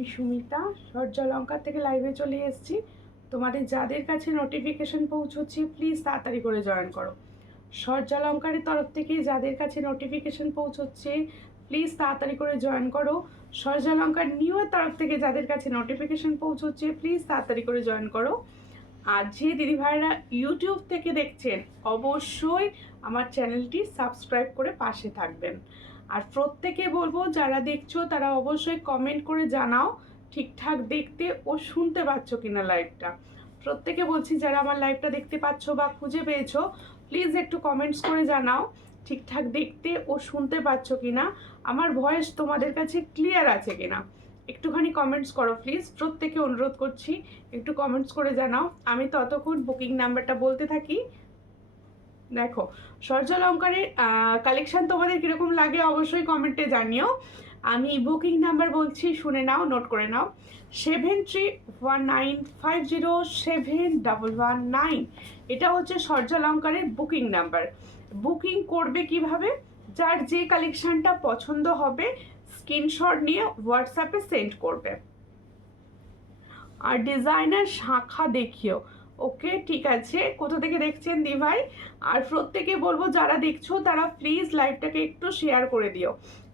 আমি সুমিতা সূর্যালঙ্কার থেকে লাইভে চলে এসেছি। তোমাদের যাদের কাছে নোটিফিকেশন পৌঁছচ্ছে প্লিজ তাড়াতাড়ি করে জয়েন করো। সূর্যালঙ্কারের তরফ থেকে যাদের কাছে নোটিফিকেশন পৌঁছচ্ছে প্লিজ তাড়াতাড়ি করে জয়েন করো। সূর্যালঙ্কার নিউয়ের তরফ থেকে যাদের কাছে নোটিফিকেশন পৌঁছচ্ছে প্লিজ তাড়াতাড়ি করে জয়েন করো। আর যে দিদিভাইরা ইউটিউব থেকে দেখছেন অবশ্যই আমার চ্যানেলটি সাবস্ক্রাইব করে পাশে থাকবেন। আর প্রত্যেকে বলবো যারা দেখছো তারা অবশ্যই কমেন্ট করে জানাও ঠিকঠাক দেখতে ও শুনতে পাচ্ছ কিনা লাইভটা। প্রত্যেকে বলছি যারা আমার লাইভটা দেখতে পাচ্ছ বা খুঁজে পেয়েছো প্লিজ একটু কমেন্টস করে জানাও ঠিকঠাক দেখতে ও শুনতে পাচ্ছ কিনা, আমার ভয়েস তোমাদের কাছে ক্লিয়ার আছে কিনা। একটুখানি কমেন্টস করো প্লিজ, প্রত্যেকে অনুরোধ করছি একটু কমেন্টস করে জানাও। আমি ততক্ষণ বুকিং নাম্বারটা বলতে থাকি। দেখো সূর্যালঙ্কারের কালেকশন তোমাদের কীরকম লাগে অবশ্যই কমেন্টে জানিও। আমি বুকিং নাম্বার বলছি, শুনে নাও, নোট করে নাও। 7319507119, এটা হচ্ছে সূর্যালঙ্কারের বুকিং নাম্বার। বুকিং করবে কিভাবে? যার যে কালেকশানটা পছন্দ হবে স্ক্রিনশট নিয়ে হোয়াটসঅ্যাপে সেন্ড করবে। আর ডিজাইনার শাখা দেখিও। ওকে ঠিক আছে, কোথা থেকে দেখছেন দি ভাই? আর প্রত্যেকে বলবো যারা দেখছো তারা প্লিজ লাইভটাকে একটু শেয়ার করে দিও।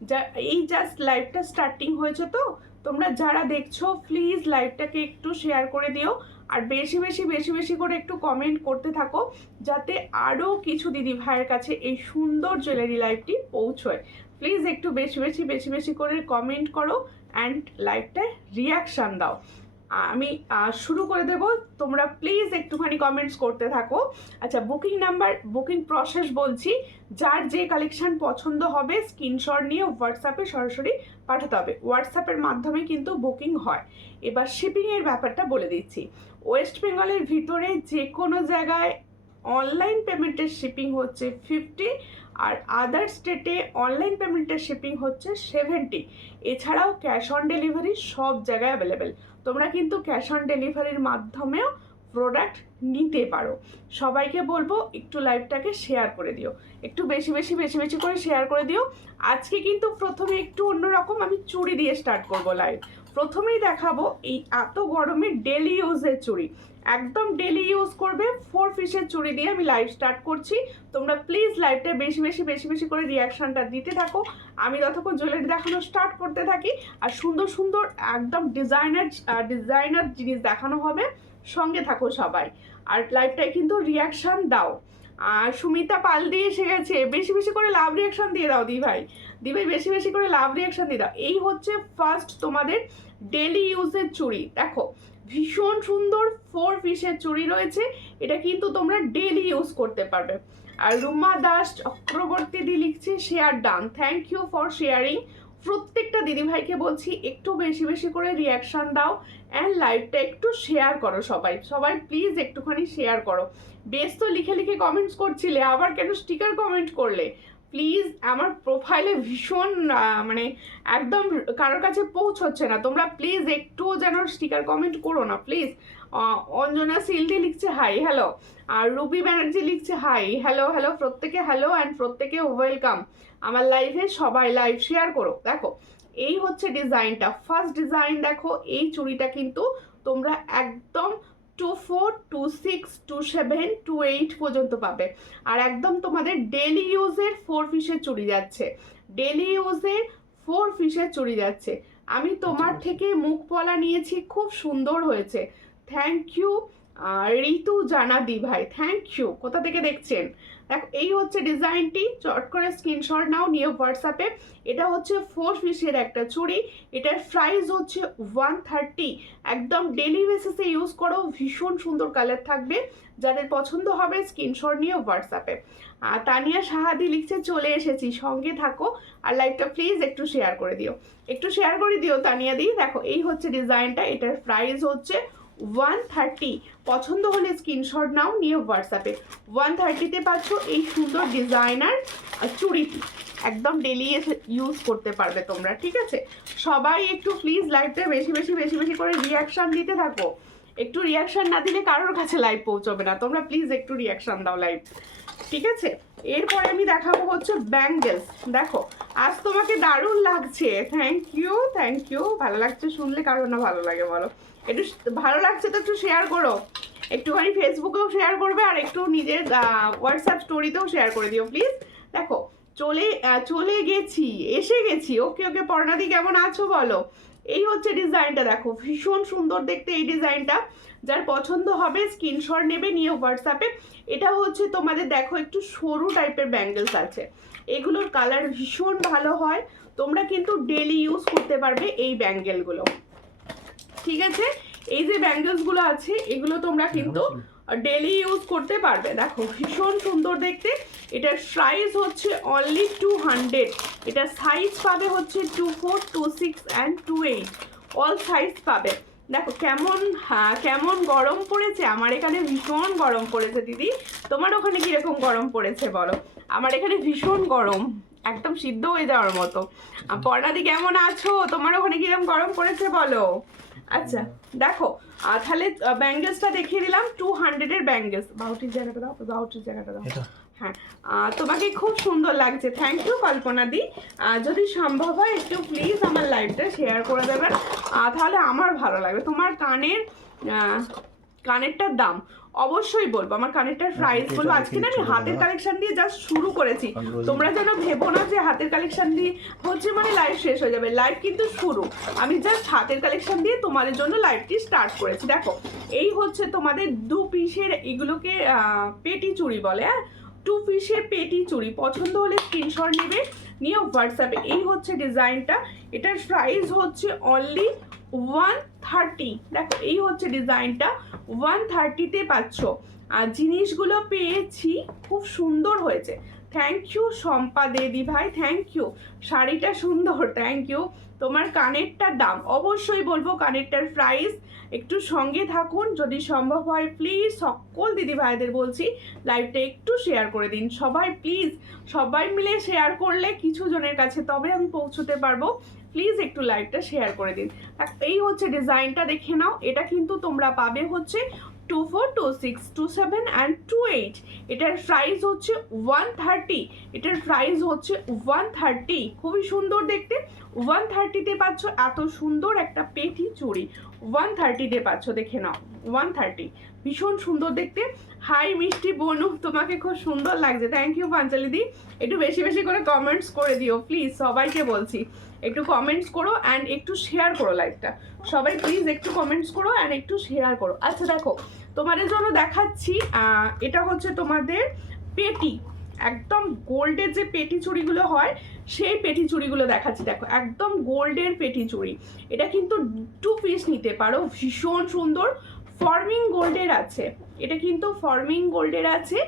যা এই জাস্ট লাইভটা স্টার্টিং হয়েছে তো তোমরা যারা দেখছো প্লিজ লাইভটাকে একটু শেয়ার করে দিও। আর বেশি বেশি বেশি বেশি করে একটু কমেন্ট করতে থাকো যাতে আরও কিছু দিদি ভাইয়ের কাছে এই সুন্দর জুয়েলারি লাইভটি পৌঁছয়। প্লিজ একটু বেশি বেশি বেশি বেশি করে কমেন্ট করো অ্যান্ড লাইভটায় রিয়াকশান দাও। আমি শুরু করে দেব, তোমরা প্লিজ একটুখানি কমেন্টস করতে থাকো। আচ্ছা, বুকিং নাম্বার, বুকিং প্রসেস বলছি। যার যে কালেকশান পছন্দ হবে স্ক্রিনশট নিয়ে হোয়াটসঅ্যাপে সরাসরি পাঠাতে হবে। হোয়াটসঅ্যাপের মাধ্যমে কিন্তু বুকিং হয়। এবার শিপিংয়ের ব্যাপারটা বলে দিচ্ছি। ওয়েস্ট বেঙ্গলের ভিতরে যে কোনো জায়গায় অনলাইন পেমেন্টের শিপিং হচ্ছে 50, আর আদার স্টেটে অনলাইন পেমেন্টের শিপিং হচ্ছে 70। এছাড়াও ক্যাশ অন ডেলিভারি সব জায়গায় অ্যাভেলেবেল। তোমরা কিন্তু ক্যাশ অন ডেলিভারির মাধ্যমেও প্রোডাক্ট নিতে পারো। সবাইকে বলবো একটু লাইভটাকে শেয়ার করে দিও, একটু বেশি বেশি বেশি বেশি করে শেয়ার করে দিও। আজকে কিন্তু প্রথমে একটু অন্যরকম, আমি চুড়ি দিয়ে স্টার্ট করবো লাইভ। প্রথমেই দেখাবো এই এত গরমে ডেলি ইউজের চুড়ি, একদম ডেলি ইউজ করবে 4 পিসের চুড়ি দিয়ে আমি লাইভ স্টার্ট করছি। তোমরা প্লিজ লাইভটা বেশি বেশি বেশি বেশি করে রিয়াকশানটা দিতে থাকো। আমি ততক্ষণ জুয়েলারি দেখানো স্টার্ট করতে থাকি আর সুন্দর সুন্দর একদম ডিজাইনার জিনিস দেখানো হবে। সঙ্গে থাকো সবাই আর লাইভটায় কিন্তু রিয়াকশান দাও। আর সুমিতা পাল দিয়ে এসে গেছে, বেশি বেশি করে লাভ রিয়াকশান দিয়ে দাও দি ভাই, বেশি বেশি করে লাভ রিয়াকশান দিয়ে দাও। এই হচ্ছে ফার্স্ট তোমাদের ডেলি ইউজের চুড়ি। দেখো ভীষণ সুন্দর 4 পিসের চুড়ি রয়েছে, এটা কিন্তু তোমরা ডেলি ইউজ করতে পারবে। আর রুমা দাস চক্রবর্তী দি লিখছে share done, thank you for sharing. প্রত্যেকটা দিদিভাইকে বলছি একটু বেশি বেশি করে রিয়াকশান দাও অ্যান্ড লাইভটা একটু শেয়ার করো। সবাই সবাই প্লিজ একটুখানি শেয়ার করো। বেশ তো লিখে লিখে কমেন্টস করছিলে, আবার কেন স্টিকার কমেন্ট করলে? প্লিজ আমার প্রোফাইলে ভীষণ মানে একদম কারোর কাছে পৌঁছচ্ছে না, তোমরা প্লিজ একটুও যেন স্টিকার কমেন্ট করো না প্লিজ। অঞ্জনা সিলটি লিখছে হাই হ্যালো, আর রুবি ব্যানার্জি লিখছে হাই হ্যালো হ্যালো, প্রত্যেকে হ্যালো অ্যান্ড প্রত্যেকে ওয়েলকাম আমার লাইভে। সবাই লাইভ শেয়ার করো। দেখো এই হচ্ছে ডিজাইনটা, ফার্স্ট ডিজাইন। দেখো এই চুড়িটা কিন্তু তোমরা একদম 24, 26, 27, 28 পর্যন্ত পাবে। আর একদম তোমাদের ডেলি ইউজের 4 পিসের চুড়ি যাচ্ছে, ডেলি ইউজের 4 পিসের চুড়ি যাচ্ছে। আমি তোমার থেকে মুখ পলা নিয়েছি, খুব সুন্দর হয়েছে, থ্যাংক ইউ। ঋতু জানা দি ভাই, থ্যাংক ইউ। কোথা থেকে দেখছেন? দেখো এই হচ্ছে ডিজাইনটি, চট করে স্ক্রিনশট নাও, নিয়ে হোয়াটসঅ্যাপে। এটা হচ্ছে 4 পিসের একটা চুড়ি, এটার প্রাইস হচ্ছে 130। একদম ডেলি বেসিসে ইউজ করো, ভীষণ সুন্দর কালার থাকবে। যাদের পছন্দ হবে স্ক্রিনশট নিয়ে হোয়াটসঅ্যাপে। তানিয়া সাহাদি লিখছে চলে এসেছি, সঙ্গে থাকো আর লাইভটা প্লিজ একটু শেয়ার করে দিও, একটু শেয়ার করে দিও তানিয়া দি। দেখো এই হচ্ছে ডিজাইনটা, এটার প্রাইস হচ্ছে 130। পছন্দ হলে স্ক্রিনশট নাও, নিয়ে হোয়াটসঅ্যাপে। 130-তে পাচ্ছ এই সুন্দর ডিজাইনার চুড়িটি, একদম ডেলি ইউজ করতে পারবে তোমরা, ঠিক আছে? সবাই একটু প্লিজ লাইভটা বেশি বেশি বেশি বেশি করে রিয়াকশান দিতে থাকো, একটু রিয়াকশন না দিলে কারোর কাছে লাইভ পৌঁছবে না, তোমরা প্লিজ একটু রিয়াকশন দাও লাইভ, ঠিক আছে? এরপরে আমি দেখাবো হচ্ছে ব্যাঙ্গেলস। দেখো আজ তোমাকে দারুণ লাগছে, থ্যাংক ইউ, ভালো লাগছে শুনলে, কারোর না ভালো লাগে বলো? একটু ভালো লাগছে তো একটু শেয়ার করো, একটুখানি ফেসবুকেও শেয়ার করবে আর একটু নিজের হোয়াটসঅ্যাপ স্টোরিতেও শেয়ার করে দিও প্লিজ। দেখো চলে গেছি, এসে গেছি। ওকে পর্ণাদি কেমন আছো বলো? এই হচ্ছে ডিজাইনটা, দেখো ভীষণ সুন্দর দেখতে এই ডিজাইনটা। যার পছন্দ হবে স্ক্রিনশট নেবে, নিয়ে হোয়াটসঅ্যাপে। এটা হচ্ছে তোমাদের দেখো একটু সরু টাইপের ব্যাঙ্গেলস আছে, এগুলোর কালার ভীষণ ভালো হয়, তোমরা কিন্তু ডেলি ইউজ করতে পারবে এই ব্যাঙ্গেলগুলো, ঠিক আছে? এই যে ব্যাঙ্গেলসগুলো আছে এগুলো তোমরা কিন্তু ডেলি ইউজ করতে পারবে। দেখো ভীষণ সুন্দর দেখতে, এটার প্রাইস হচ্ছে অনলি 200। এটা সাইজ পাবে হচ্ছে 24, 26 অ্যান্ড 28, অল সাইজ পাবে। দেখো কেমন গরম পড়েছে, আমার এখানে ভীষণ গরম পড়েছে দিদি, তোমার ওখানে কিরকম গরম পড়েছে বলো? আমার এখানে ভীষণ গরম, একদম সিদ্ধ হয়ে যাওয়ার মতো। পর্ণাদি কেমন আছো, তোমার ওখানে কিরকম গরম পড়েছে বলো? আচ্ছা দেখো তাহলে ব্যাঙ্গেলসটা দেখিয়ে দিলাম, 200 এর ব্যাঙ্গেলস। বাউটির জায়গাটা দাও, হ্যাঁ তোমাকে খুব সুন্দর লাগছে, থ্যাংক ইউ কল্পনা দি। যদি সম্ভব হয় একটু প্লিজ আমার লাইভটা শেয়ার করে দেবেন, তাহলে আমার ভালো লাগবে। তোমার কানেরটার দাম অবশ্যই বলবো, আমার কানেরটার প্রাইস বলবো। আজকে না আমি হাতের কালেকশন দিয়ে জাস্ট শুরু করেছি, তোমরা যেন ভেবো না যে হাতের কালেকশন দিয়ে হচ্ছে মানে লাইভ শেষ হয়ে যাবে, লাইভ কিন্তু শুরু। আমি জাস্ট হাতের কালেকশন দিয়ে তোমাদের জন্য লাইভটি স্টার্ট করেছি। দেখো এই হচ্ছে তোমাদের 2 পিসের, এগুলোকে পেটি চুড়ি বলে, হ্যাঁ 2 পিসের পেটি চুড়ি। পছন্দ হলে স্ক্রিনশট নেবে, নিয়ে হোয়াটসঅ্যাপে। এই হচ্ছে ডিজাইনটা, এটার প্রাইস হচ্ছে অনলি 130। দেখো এই হচ্ছে ডিজাইনটা, 130-তে পাচ্ছ। আর জিনিসগুলো পেয়েছি খুব সুন্দর হয়েছে, থ্যাংক ইউ শম্পা দিদি ভাই, থ্যাংক ইউ। শাড়িটা সুন্দর, থ্যাংক ইউ। তোমার কানেরটার দাম অবশ্যই বলবো, কানেরটার প্রাইস একটু সঙ্গে থাকুন, যদি সম্ভব হয় প্লিজ সকল দিদি ভাইদের বলছি লাইভটা একটু শেয়ার করে দিন সবাই প্লিজ। সবাই মিলে শেয়ার করলে কিছু জনের কাছে তবে আমি পৌঁছতে পারবো, প্লিজ একটু লাইভটা শেয়ার করে দিন। এই হচ্ছে ডিজাইনটা, দেখে নাও। এটা কিন্তু তোমরা পাবে হচ্ছে 24, 26, 27 অ্যান্ড 28। এটার প্রাইস হচ্ছে 130, এটার প্রাইস হচ্ছে 130। খুবই সুন্দর দেখতে, 130-তে পাচ্ছ এত সুন্দর একটা পেটি চুড়ি, 130-তে পাচ্ছ, দেখে নাও 130, ভীষণ সুন্দর দেখতে। হাই মিষ্টি বনু, তোমাকে খুব সুন্দর লাগছে, থ্যাংক ইউ পাঞ্চালি দি। একটু বেশি বেশি করে কমেন্টস করে দিও প্লিজ, সবাইকে বলছি একটু কমেন্টস করো অ্যান্ড একটু শেয়ার করো লাইভটা, সবাই প্লিজ একটু কমেন্টস করো অ্যান্ড একটু শেয়ার করো। আচ্ছা দেখো তোমাদের জন্য দেখাচ্ছি, এটা হচ্ছে তোমাদের পেটি, একদম গোল্ডের যে পেটি চুড়িগুলো হয় সেই পেটি চুড়িগুলো দেখাচ্ছি। দেখো একদম গোল্ডের পেটি চুড়ি, এটা কিন্তু 2 পিস নিতে পারো, ভীষণ সুন্দর। ফর্মিং গোল্ডের আছে, এটা কিন্তু ফর্মিং গোল্ডের আছে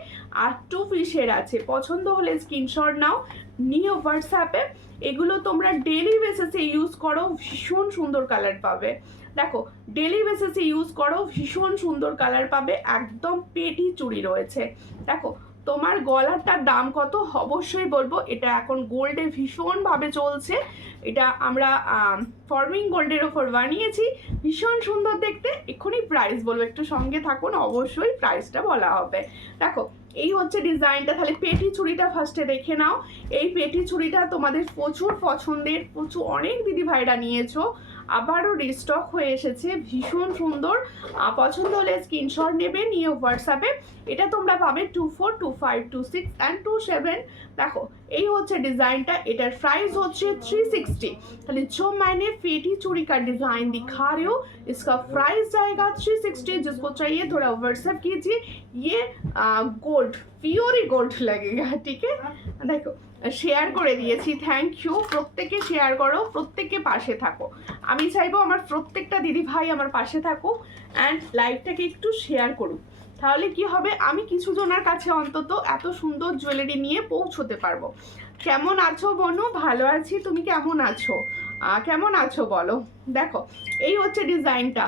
আর 2 পিসের আছে। পছন্দ হলে স্ক্রিনশট নাও, নিয়ে হোয়াটসঅ্যাপে। এগুলো তোমরা ডেলি বেসিসে ইউজ করো, ভীষণ সুন্দর কালার পাবে। দেখো ডেলি বেসিসে ইউজ করো, ভীষণ সুন্দর কালার পাবে, একদম পেটি চুড়ি রয়েছে। দেখো তোমার গলাটার দাম কত অবশ্যই বলবো, এটা এখন গোল্ডে ভীষণভাবে চলছে, এটা আমরা ফর্মিং গোল্ডের ওপর বানিয়েছি, ভীষণ সুন্দর দেখতে। এক্ষুনি প্রাইস বলবো, একটু সঙ্গে থাকুন, অবশ্যই প্রাইসটা বলা হবে। দেখো এই হচ্ছে ডিজাইনটা, তাহলে পেটি চুড়িটা ফার্স্টে দেখে নাও। এই পেটি চুড়িটা তোমাদের প্রচুর পছন্দের, প্রচুর অনেক দিদি ভাইরা নিয়েছো, আবারও রিস্টক হয়ে এসেছে, ভীষণ সুন্দর। পছন্দ হলে স্ক্রিনশট নেবে, নিয়ে হোয়াটসঅ্যাপে। এটা তোমরা পাবে 24, 25, 26 অ্যান্ড 27। দেখো এই হচ্ছে ডিजाइनটা, এটার प्राइस হচ্ছে 360। তাহলে जो मैंने पेटी चूड़ी का डिजाइन दिखा रही हूँ इसका प्राइस जाएगा 360। जिसको चाहिए थोड़ा व्हाट्सएप कीजिए, ये गोल्ड प्योर ही गोल्ड लगेगा, ठीक है। देखो শেয়ার করে দিয়েছি, থ্যাংক ইউ। প্রত্যেকে শেয়ার করো, প্রত্যেকে পাশে থাকো, আমি চাইবো আমার প্রত্যেকটা দিদি ভাই আমার পাশে থাকো অ্যান্ড লাইভটাকে একটু শেয়ার করুক, তাহলে কি হবে আমি কিছু জনের কাছে অন্তত এত সুন্দর জুয়েলারি নিয়ে পৌঁছতে পারবো। কেমন আছো বনু? ভালো আছি, তুমি কেমন আছো? কেমন আছো বলো। দেখো এই হচ্ছে ডিজাইনটা,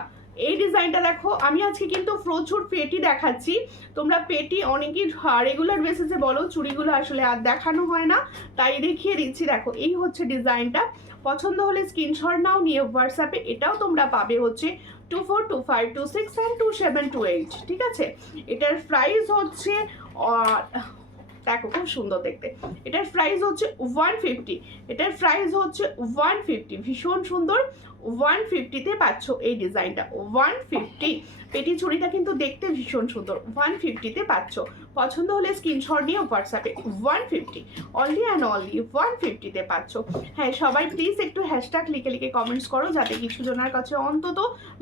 এই ডিজাইনটা দেখো। আমি আজকে কিন্তু প্রচুর পেটি দেখাচ্ছি, তোমরা পেটি অনেকেই রেগুলার বেসিসে বলো, চুড়িগুলো আসলে আর দেখানো হয় না, তাই দেখিয়ে দিচ্ছি। দেখো এই হচ্ছে ডিজাইনটা, পছন্দ হলে স্ক্রিনশট নাও, নিয়ে হোয়াটসঅ্যাপে। এটাও তোমরা পাবে হচ্ছে 242526 অ্যান্ড 2728, ঠিক আছে। এটার প্রাইস হচ্ছে দেখো খুব সুন্দর দেখতে। এটার প্রাইস হচ্ছে 150, এটার প্রাইস হচ্ছে 150, ভীষণ সুন্দর। 150-তে পাচ্ছ এই ডিজাইনটা, 150। পেটি চুড়িটা কিন্তু দেখতে ভীষণ সুন্দর, 150-তে পাচ্ছ। পছন্দ হলে স্ক্রিনশট নিয়ে হোয়াটসঅ্যাপে 150, অনলি অ্যান্ড অনলি 150-তে পাচ্ছ। হ্যাঁ, সবাই প্লিজ একটু হ্যাশট্যাগ লিখে লিখে কমেন্টস করো, যাতে কিছু জনের কাছে অন্তত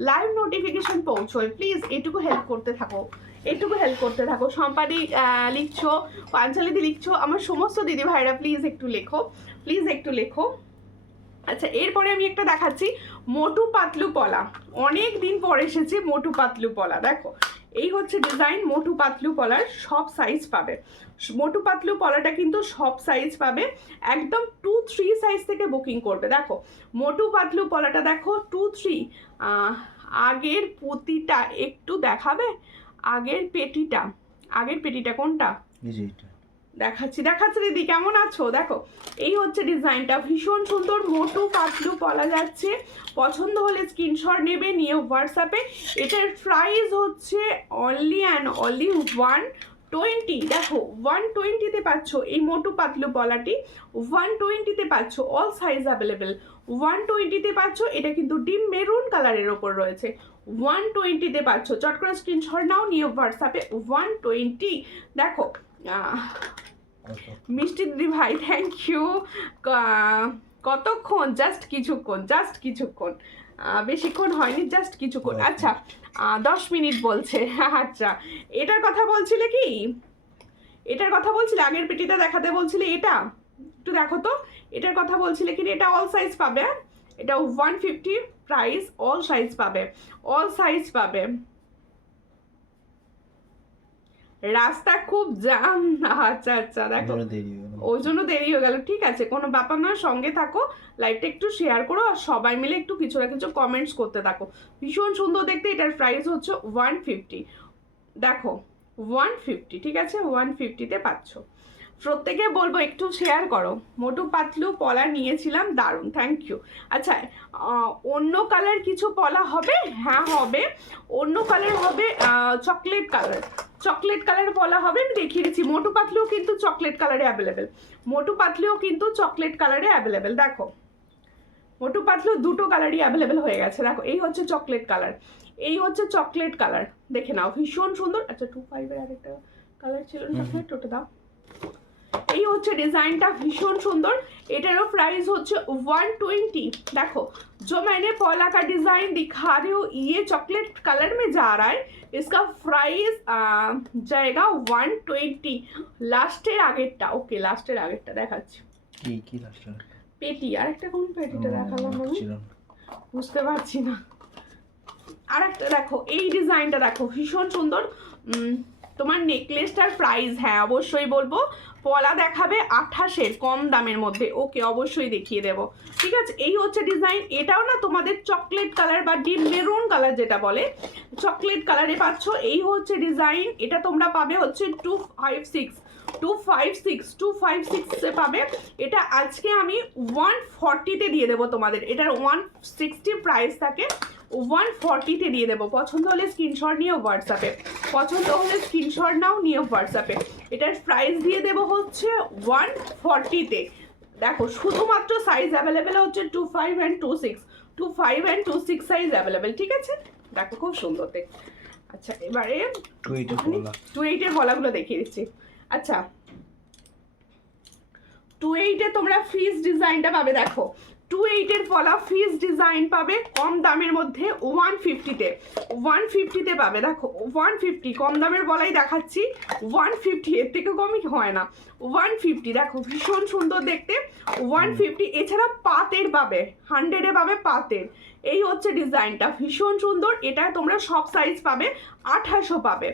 লাইভ নোটিফিকেশন পৌঁছয়। প্লিজ এটুকু হেল্প করতে থাকো, এটুকু হেল্প করতে থাকো। সম্পাদি লিখছো, পাঞ্চালিদি লিখছো, আমার সমস্ত দিদি ভাইরা প্লিজ একটু লেখো, প্লিজ একটু লেখো। আচ্ছা, এরপরে আমি একটা দেখাচ্ছি মোটু পাতলু পলা। অনেক দিন পর এসেছে মোটু পাতলু পলা। দেখো এই হচ্ছে ডিজাইন মোটু পাতলু পলার, সব সাইজ পাবে। মোটু পাতলু পলাটা কিন্তু সব সাইজ পাবে, একদম 2-3 সাইজ থেকে বুকিং করবে। দেখো মোটু পাতলু পলাটা দেখো 2-3। আগের পুঁতিটা একটু দেখাবে, আগের পেটিটা কোনটা দেখাচ্ছি দিদি, কেমন আছো? দেখো এই হচ্ছে ডিজাইনটা, ভীষণ সুন্দর মোটু পাতলু পলা যাচ্ছে। পছন্দ হলে স্ক্রিনশট নেবে, নিয়ে হোয়াটসঅ্যাপে। এটার প্রাইস হচ্ছে অনলি অ্যান্ড অনলি 120। দেখো 120-তে পাচ্ছ এই মোটু পাতলু পলাটি, 120-তে পাচ্ছ, অল সাইজ অ্যাভেলেবেল। 120-তে পাচ্ছ, এটা কিন্তু ডিপ মেরুন কালারের ওপর রয়েছে। 120-তে পাচ্ছ, চট করে স্ক্রিনশট নাও, নিয়ে হোয়াটসঅ্যাপে 120। দেখো মিষ্টি দিদি ভাই থ্যাংক ইউ। কতক্ষণ? জাস্ট কিছুক্ষণ, বেশিক্ষণ হয়নি, জাস্ট কিছুক্ষণ। আচ্ছা 10 মিনিট বলছে। আচ্ছা, এটার কথা বলছিলে কি? এটার কথা বলছিলে? আগের পেটিটা দেখাতে বলছিলে, এটা একটু দেখো তো। এটার কথা বলছিলে কি? এটা অল সাইজ পাবে, এটা 150 প্রাইস, অল সাইজ পাবে, অল সাইজ পাবে। রাস্তা খুব জ্যাম। আচ্ছা দেখো ওই জন্য দেরি হয়ে গেল। ঠিক আছে, কোনো ব্যাপার না, সঙ্গে থাকো, লাইভটা একটু শেয়ার করো, আর সবাই মিলে একটু কিছু না কিছু কমেন্টস করতে থাকো। ভীষণ সুন্দর দেখতে। এটার প্রাইস হচ্ছে 150। দেখো 150, ঠিক আছে, 150-তে পাচ্ছ। প্রত্যেকে বলবো একটু শেয়ার করো। মোটু পাতলু পলা নিয়েছিলাম, দারুণ, থ্যাংক ইউ। আচ্ছা, অন্য কালার কিছু পলা হবে? হ্যাঁ হবে, অন্য কালার হবে, চকলেট কালার পলা হবে, আমি দেখিয়ে দিচ্ছি। মোটু পাতলুও কিন্তু চকলেট কালারে অ্যাভেলেবেল, দেখো মোটু পাতলু দুটো কালারই অ্যাভেলেবেল হয়ে গেছে। দেখো এই হচ্ছে চকলেট কালার, দেখে নাও, ভীষণ সুন্দর। আচ্ছা 25-এর আরেকটা কালার ছিল না, ওটা দাও। এই হচ্ছে ডিজাইনটা, ভীষণ সুন্দর। এটারও প্রাইস হচ্ছে 120। देखो जो मैंने पॉला का डिजाइन दिखा रही हूँ, ये चॉकलेट कलर में जा रहा है, इसका प्राइस जाएगा 120। লাস্টের আগেরটা, ওকে লাস্টের আগেরটা দেখাচ্ছি। কি লাস্টের পেটি? আরেকটা কোন পেটিটা দেখালাম আমি বুঝতে পারছি না। আরেকটা দেখো, এই ডিজাইনটা দেখো, ভীষণ সুন্দর। তোমার নেকলেসটার প্রাইস, হ্যাঁ অবশ্যই বলবো, পলা দেখাবে 28-এর কম দামের মধ্যে, ওকে অবশ্যই দেখিয়ে দেবো, ঠিক আছে। এই হচ্ছে ডিজাইন, এটাও না তোমাদের চকলেট কালার বা ডিপ মেরুন কালার যেটা বলে, চকলেট কালারে পাচ্ছ। এই হচ্ছে ডিজাইন, এটা তোমরা পাবে হচ্ছে 256 পাবে। এটা আজকে আমি 140-তে দিয়ে দেবো তোমাদের। এটার 160 প্রাইস থাকে, 140-তে দিয়ে দেবো। পছন্দ হলে স্ক্রিনশট নিয়ে হোয়াটসঅ্যাপে, এটার প্রাইস দিয়ে দেবো হচ্ছে 140-তে। দেখো শুধুমাত্র সাইজ অ্যাভেলেবেল হচ্ছে 25 and 26 সাইজ অ্যাভেলেবেল, ঠিক আছে। দেখো খুব সুন্দর দেখতে। আচ্ছা এবারে 28-এর পলাগুলো দেখিয়ে দিচ্ছি। আচ্ছা 28-এ তোমরা ফ্রিজ ডিজাইনটা পাবে। দেখো 28-এর পলা ফ্রিজ ডিজাইন পাবে কম দামের মধ্যে 150-তে পাবে। দেখো 150, কম দামের পলাই দেখাচ্ছি, 150, এর থেকে কমই হয় না। 150, দেখো ভীষণ সুন্দর দেখতে, 150। এছাড়া পাতের পাবে, 100-এ পাবে পাতের। এই হচ্ছে ডিজাইনটা, ভীষণ সুন্দর। এটা তোমরা সব সাইজ পাবে, 2800 পাবে।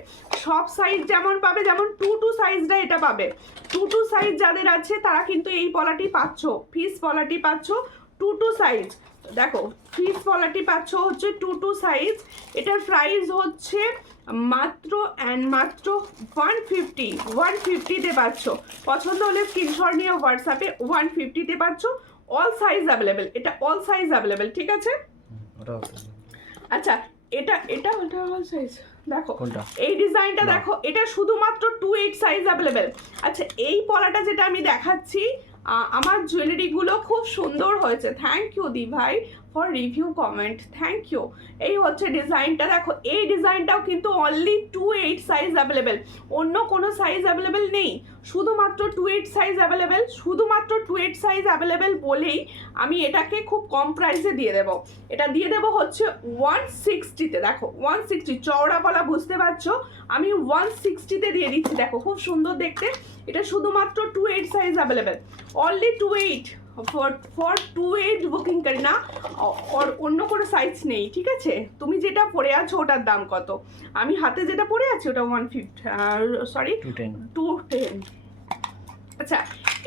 সব সাইজ যেমন পাবে, যেমন 2 সাইজটা এটা পাবে। 2 সাইজ যাদের আছে তারা কিন্তু এই পলাটি পাচ্ছ, ফিস পলাটি পাচ্ছ 2 সাইজ। দেখো ফিস পলাটি পাচ্ছ হচ্ছে 2 সাইজ। এটার প্রাইস হচ্ছে মাত্র 150-তে পাচ্ছ। পছন্দ হলে স্ক্রিনশট নিয়ে হোয়াটসঅ্যাপে 150-তে পাচ্ছ। অল সাইজ অ্যাভেলেবেল, এটা অল সাইজ অ্যাভেলেবেল, ঠিক আছে। আচ্ছা এটা এটা ওটা অল সাইজ, দেখো এই ডিজাইনটা দেখো, এটা শুধুমাত্র 2/8 সাইজ অ্যাভেলেবেল। আচ্ছা এই পলাটা যেটা আমি দেখাচ্ছি, আমার জুয়েলারিগুলো খুব সুন্দর হয়েছে, থ্যাংক ইউ দি ভাই for review comment, thank you. এই হচ্ছে ডিজাইনটা, দেখো এই ডিজাইনটাও কিন্তু অনলি 2/8 সাইজ অ্যাভেলেবেল, অন্য কোনো সাইজ অ্যাভেলেবেল নেই, শুধুমাত্র 2/8 সাইজ অ্যাভেলেবেল, শুধুমাত্র 2/8 সাইজ অ্যাভেলেবেল বলেই আমি এটাকে খুব কম প্রাইসে দিয়ে দেবো। এটা দিয়ে দেবো হচ্ছে 160-তে, দেখো 160, চওড়া গলা বুঝতে পারছো, আমি 160-তে দিয়ে দিচ্ছি, দেখো খুব সুন্দর দেখতে। এটা শুধুমাত্র 2/8 size available, only 2/8 for 2/8 booking করি না, আর অন্য কোনো সাইজ নেই, ঠিক আছে। তুমি যেটা পরে আছো ওটার দাম কত, আমি হাতে যেটা পরে আছি ওটা 210। আচ্ছা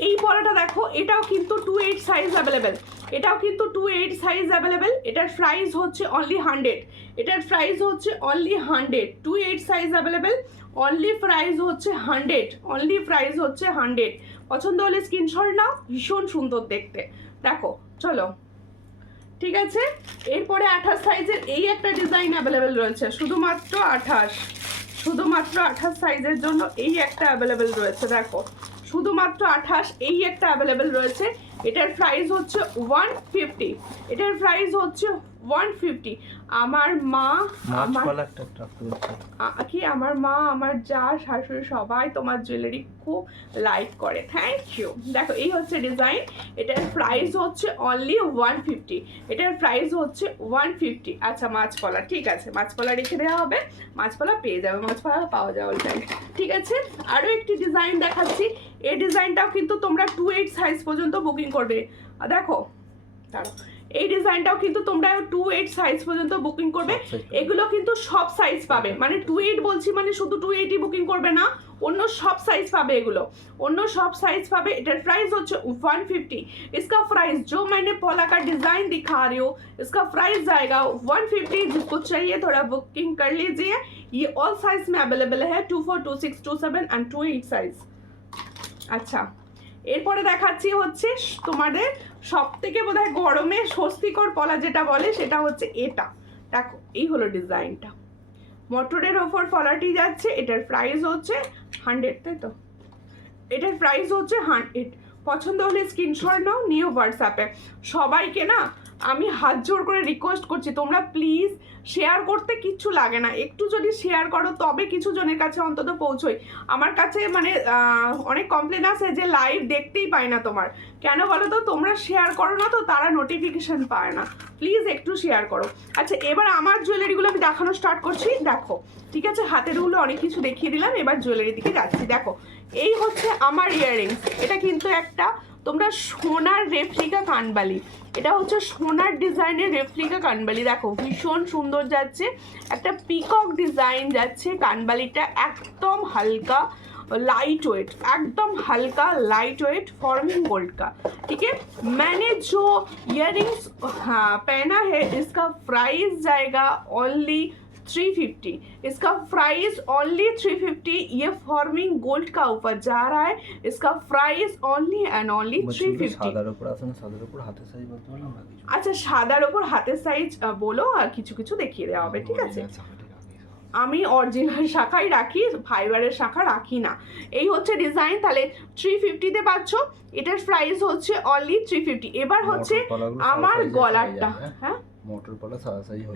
এই পলাটা দেখো, এটাও কিন্তু 2/8 সাইজ অ্যাভেলেবেল, এটাও কিন্তু 2/8 সাইজ অ্যাভেলেবেল। এটার প্রাইস হচ্ছে অনলি 100, এটার প্রাইস হচ্ছে only 100, 2/8 size available, only price হচ্ছে 100, অনলি প্রাইস হচ্ছে 100। পছন্দ হলে স্ক্রিনশট নাও, ভীষণ সুন্দর দেখতে, দেখো চলো ঠিক আছে। এরপরে 28 সাইজের এই একটা ডিজাইন অ্যাভেলেবেল রয়েছে, শুধুমাত্র 28 সাইজের জন্য এই একটা অ্যাভেলেবেল রয়েছে, দেখো শুধুমাত্র 28 এই একটা অ্যাভেলেবেল রয়েছে। এটার প্রাইস হচ্ছে 150, এটার প্রাইস হচ্ছে 150। আমার মা আমার মা, আমার যা শাশুড়ি সবাই তোমার জুয়েলারি খুব লাইক করে, থ্যাংক ইউ। দেখো এই হচ্ছে ডিজাইন, এটার প্রাইস হচ্ছে অনলি 150, এটার প্রাইস হচ্ছে 150। আচ্ছা মাছপলা, ঠিক আছে মাছপলা রেখে দেওয়া হবে, মাছপলা পেয়ে যাবে, মাছপলা পাওয়া যায় অল টাইম, ঠিক আছে। আরও একটি ডিজাইন দেখাচ্ছি, এই ডিজাইনটাও কিন্তু তোমরা 2/8 সাইজ পর্যন্ত বুকিং করবে, দেখো দাঁড়াও, এই ডিজাইনটাও কিন্তু তোমরা 2/8 সাইজ পর্যন্ত বুকিং করবে, এগুলো কিন্তু সব সাইজ পাবে, মানে 2/8 বলছি মানে শুধু 2/8 বুকিং করবে না, অন্য সব সাইজ পাবে, এগুলো অন্য সব সাইজ পাবে। এটার প্রাইস হচ্ছে 150, इसका प्राइस जो मैंने पोला का डिजाइन दिखा रही हूँ इसका प्राइस जाएगा 150। जिसको चाहिए थोड़ा बुकिंग कर लीजिए, ये ऑल साइज में अवेलेबल है, 24, 26, 27 एंड 28 साइज। আচ্ছা এরপরে দেখাচ্ছি হচ্ছে তোমাদের সব থেকে বোধহয় গরমে স্বস্তিকর পলা যেটা বলে সেটা হচ্ছে এটা, দেখো এই হলো ডিজাইনটা, মটরের ওপর পলাটি যাচ্ছে, এটার প্রাইস হচ্ছে 100, তাই তো, এটার প্রাইস হচ্ছে 100। পছন্দ হলে স্ক্রিনশট নাও, নিও হোয়াটসঅ্যাপে। সবাইকে না আমি হাত জোর করে রিকোয়েস্ট করছি, তোমরা প্লিজ শেয়ার করতে কিচ্ছু লাগে না, একটু যদি শেয়ার করো তবে কিছু জনের কাছে অন্তত পৌঁছোই। আমার কাছে মানে অনেক কমপ্লেন আসে যে লাইভ দেখতেই পাই না তোমার, কেন বলো তো, তোমরা শেয়ার করো না তো তারা নোটিফিকেশন পায় না, প্লিজ একটু শেয়ার করো। আচ্ছা এবার আমার জুয়েলারিগুলো আমি দেখানো স্টার্ট করছি, দেখো ঠিক আছে, হাতেরগুলো অনেক কিছু দেখিয়ে দিলাম, এবার জুয়েলারির দিকে যাচ্ছি। দেখো এই হচ্ছে আমার ইয়াররিংস, এটা কিন্তু একটা তোমরা সোনার রেপ্লিকা কানবালি, এটা হচ্ছে সোনার ডিজাইনের রেপ্লিকা কানবালি, দেখো ভীষণ সুন্দর যাচ্ছে, একটা পিকক ডিজাইন যাচ্ছে, কানবালিটা একদম হালকা लाइट वेट, एकदम हल्का लाइट वेट फॉर्मिंग गोल्ड का, ठीक है। मैंने जो इयररिंग्स पहना है इसका प्राइस जाएगा ओनली 350, इसका प्राइस ओनली 350, ये फॉर्मिंग गोल्ड का ऊपर जा रहा है, इसका प्राइस ओनली एंड ओनली 350। अच्छा সাদার উপর হাতের সাইজ বলো আর কিছু কিছু দেখিয়ে দেওয়া হবে, ঠিক আছে। আমি অরিজিনাল শাখাই রাখি, ফাইবারের শাখা রাখি না। এই হচ্ছে ডিজাইন, তাহলে 350-তে পাচ্ছ, এটার প্রাইস হচ্ছে অনলি 350। এবার হচ্ছে আমার গলারটা, হ্যাঁ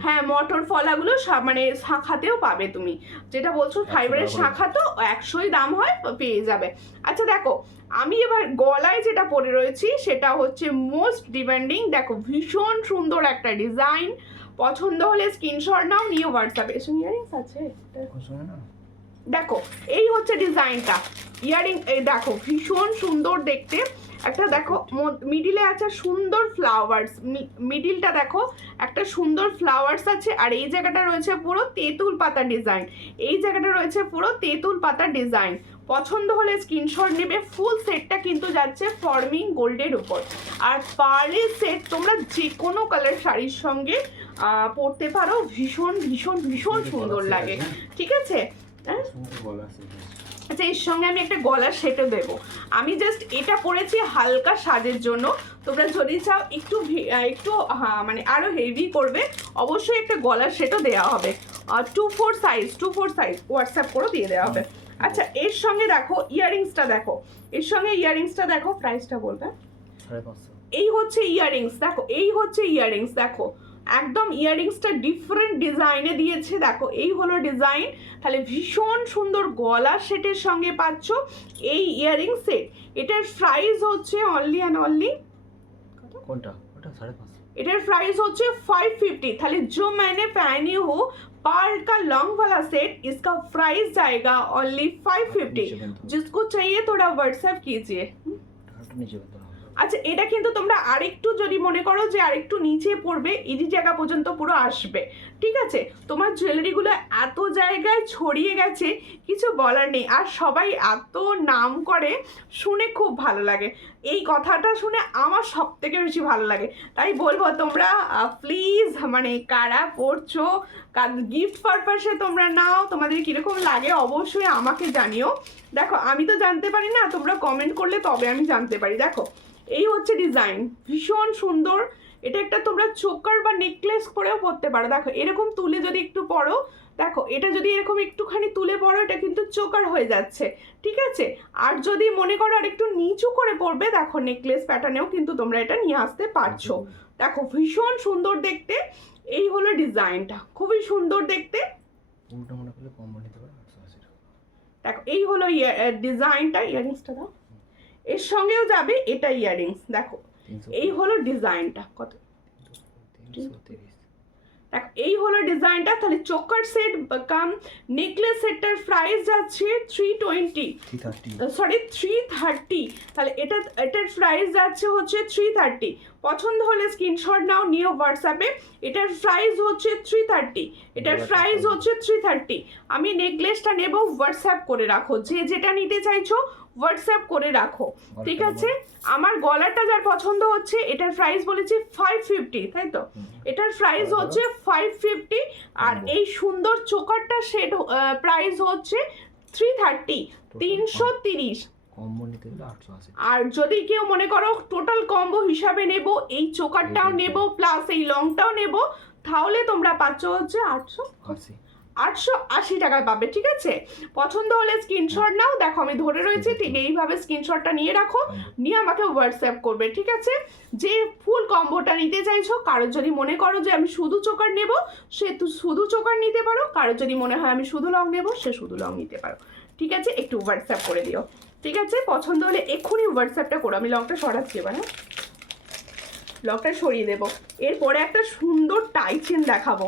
হ্যাঁ মটর ফলাগুলো মানে শাখাতেও পাবে, তুমি যেটা বলছো ফাইবারের শাখা তো 100ই দাম হয়, পেয়ে যাবে। আচ্ছা দেখো আমি এবার গলায় যেটা পরে রয়েছি সেটা হচ্ছে মোস্ট ডিমান্ডিং, দেখো ভীষণ সুন্দর একটা ডিজাইন, পছন্দ হলে স্ক্রিনশট নাও, নিয়ে হোয়াটসঅ্যাপে। ইয়ারিংস আছে দেখো, এই হচ্ছে ডিজাইনটা, ইয়ারিং এই দেখো ভীষণ সুন্দর দেখতে, একটা দেখো মিডিলে আছে সুন্দর ফ্লাওয়ার্স, মিডিলটা দেখো একটা সুন্দর ফ্লাওয়ার্স আছে, আর এই জায়গাটা রয়েছে পুরো তেঁতুল পাতা ডিজাইন, এই জায়গাটা রয়েছে পুরো তেঁতুল পাতা ডিজাইন। পছন্দ হলে স্ক্রিনশট নেবে, ফুল সেটটা কিন্তু যাচ্ছে ফর্মিং গোল্ডের উপর, আর পার্লের সেট তোমরা যে কোনো কালার শাড়ির সঙ্গে পরতে পারো, ভীষণ ভীষণ ভীষণ সুন্দর লাগে, ঠিক আছে। আচ্ছা, এর সঙ্গে আমি একটা গলার সেটও দেবো। আমি জাস্ট এটা পরেছি হালকা সাজের জন্য। তোমরা যদি চাও একটু একটু মানে আরও হেভি করবে, অবশ্যই একটা গলার সেটও দেওয়া হবে। 2-4 সাইজ হোয়াটসঅ্যাপ করে দিয়ে দেওয়া হবে। আচ্ছা, এর সঙ্গে দেখো ইয়াররিংসটা দেখো, এর সঙ্গে ইয়াররিংসটা দেখো, প্রাইসটা বলবে। 550। এই হচ্ছে ইয়াররিংস, দেখো এই হচ্ছে ইয়াররিংস, দেখো একদম ইয়াররিংসটা ডিফারেন্ট ডিজাইনে দিয়েছে। দেখো এই হলো ডিজাইন, তাহলে ভীষণ সুন্দর গলা সেটের সঙ্গে পাচ্ছ এই ইয়াররিং সেট। এটার প্রাইস হচ্ছে অনলি অ্যান্ড অনলি, কোনটা ওটা 550। এটার প্রাইস হচ্ছে 550। তাহলে जो मैंने पहनी हो पर्ल का लॉन्ग वाला सेट, इसका प्राइस जाएगा ओनली 550। जिसको चाहिए थोड़ा व्हाट्सएप कीजिए। আচ্ছা, এটা কিন্তু তোমরা আরেকটু যদি মনে করো যে আরেকটু নিচে পড়বে, এই জায়গা পর্যন্ত পুরো আসবে, ঠিক আছে। তোমার জুয়েলারিগুলো এত জায়গায় ছড়িয়ে গেছে, কিছু বলার নেই। আর সবাই এত নাম করে, শুনে খুব ভালো লাগে। এই কথাটা শুনে আমার সব থেকে বেশি ভালো লাগে। তাই বলবো তোমরা প্লিজ, মানে কারা পড়ছো, গিফট পারপাসে তোমরা নাও, তোমাদের কীরকম লাগে অবশ্যই আমাকে জানিও। দেখো আমি তো জানতে পারি না, তোমরা কমেন্ট করলে তবে আমি জানতে পারি। দেখো এই হচ্ছে ডিজাইন, ভীষণ সুন্দর। এটা একটা তোমরা চোকার বা নেকলেস করেও পরতে পারো। দেখো এরকম তুলে যদি একটু পরো, দেখো এটা যদি এরকম একটুখানি তুলে পরো, এটা কিন্তু চোকার হয়ে যাচ্ছে, ঠিক আছে। আর যদি মনে করো আর একটু নিচু করে পরবে, দেখো নেকলেস প্যাটার্নেও কিন্তু তোমরা এটা নিয়ে আসতে পারছো। দেখো ভীষণ সুন্দর দেখতে। এই হলো ডিজাইনটা, খুবই সুন্দর দেখতে। দেখো এই হলো ডিজাইনটা। ইয়াররিংসটা দাও, এর সঙ্গেও যাবে এটা ইয়াররিংস। দেখো এই হলো ডিজাইনটা, কত, দেখো এই হলো ডিজাইনটা। তাহলে চোকার সেট কাম নেকলেস সেটটার প্রাইস যাচ্ছে 330। তাহলে এটার প্রাইস যাচ্ছে হচ্ছে 330। পছন্দ হলে স্ক্রিনশট নাও, নিয়ে হোয়াটসঅ্যাপে। এটার প্রাইস হচ্ছে 330, এটার প্রাইস হচ্ছে 330। আমি নেকলেসটা নেব, হোয়াটসঅ্যাপ করে রাখো, যে যেটা নিতে চাইছো হোয়াটসঅ্যাপ করে রাখো, ঠিক আছে। আমার গলাটা যার পছন্দ হচ্ছে, এটার প্রাইস বলেছি 550, তাই তো। এটার প্রাইস হচ্ছে 550। আর এই সুন্দর চোকারটা সেট প্রাইস হচ্ছে 330, 330। আর যদি কেউ মনে করো টোটাল কম্বো হিসাবে নেব, এই চোকারটাও নেব প্লাস এই লংটাও নেব, তাহলে তোমরা পাচ্ছ হচ্ছে 880 টাকায় পাবে, ঠিক আছে। পছন্দ হলে স্ক্রিনশট নাও। দেখো আমি ধরে রয়েছি, ঠিক এইভাবে স্ক্রিনশটটা নিয়ে রাখো, নিয়ে আমাকে হোয়াটসঅ্যাপ করবে, ঠিক আছে। যে ফুল কম্বোটা নিতে চাইছো, কারোর যদি মনে করো যে আমি শুধু চোকার নেব, সে শুধু চোকার নিতে পারো। কারোর যদি মনে হয় আমি শুধু লং নেব, সে শুধু লং নিতে পারো, ঠিক আছে। একটু হোয়াটসঅ্যাপ করে দিও, ঠিক আছে। পছন্দ হলে এক্ষুনি হোয়াটসঅ্যাপটা করো। আমি লংটা সরাচ্ছি এবার, হ্যাঁ লংটা সরিয়ে দেবো। এরপরে একটা সুন্দর টাই চেন দেখাবো,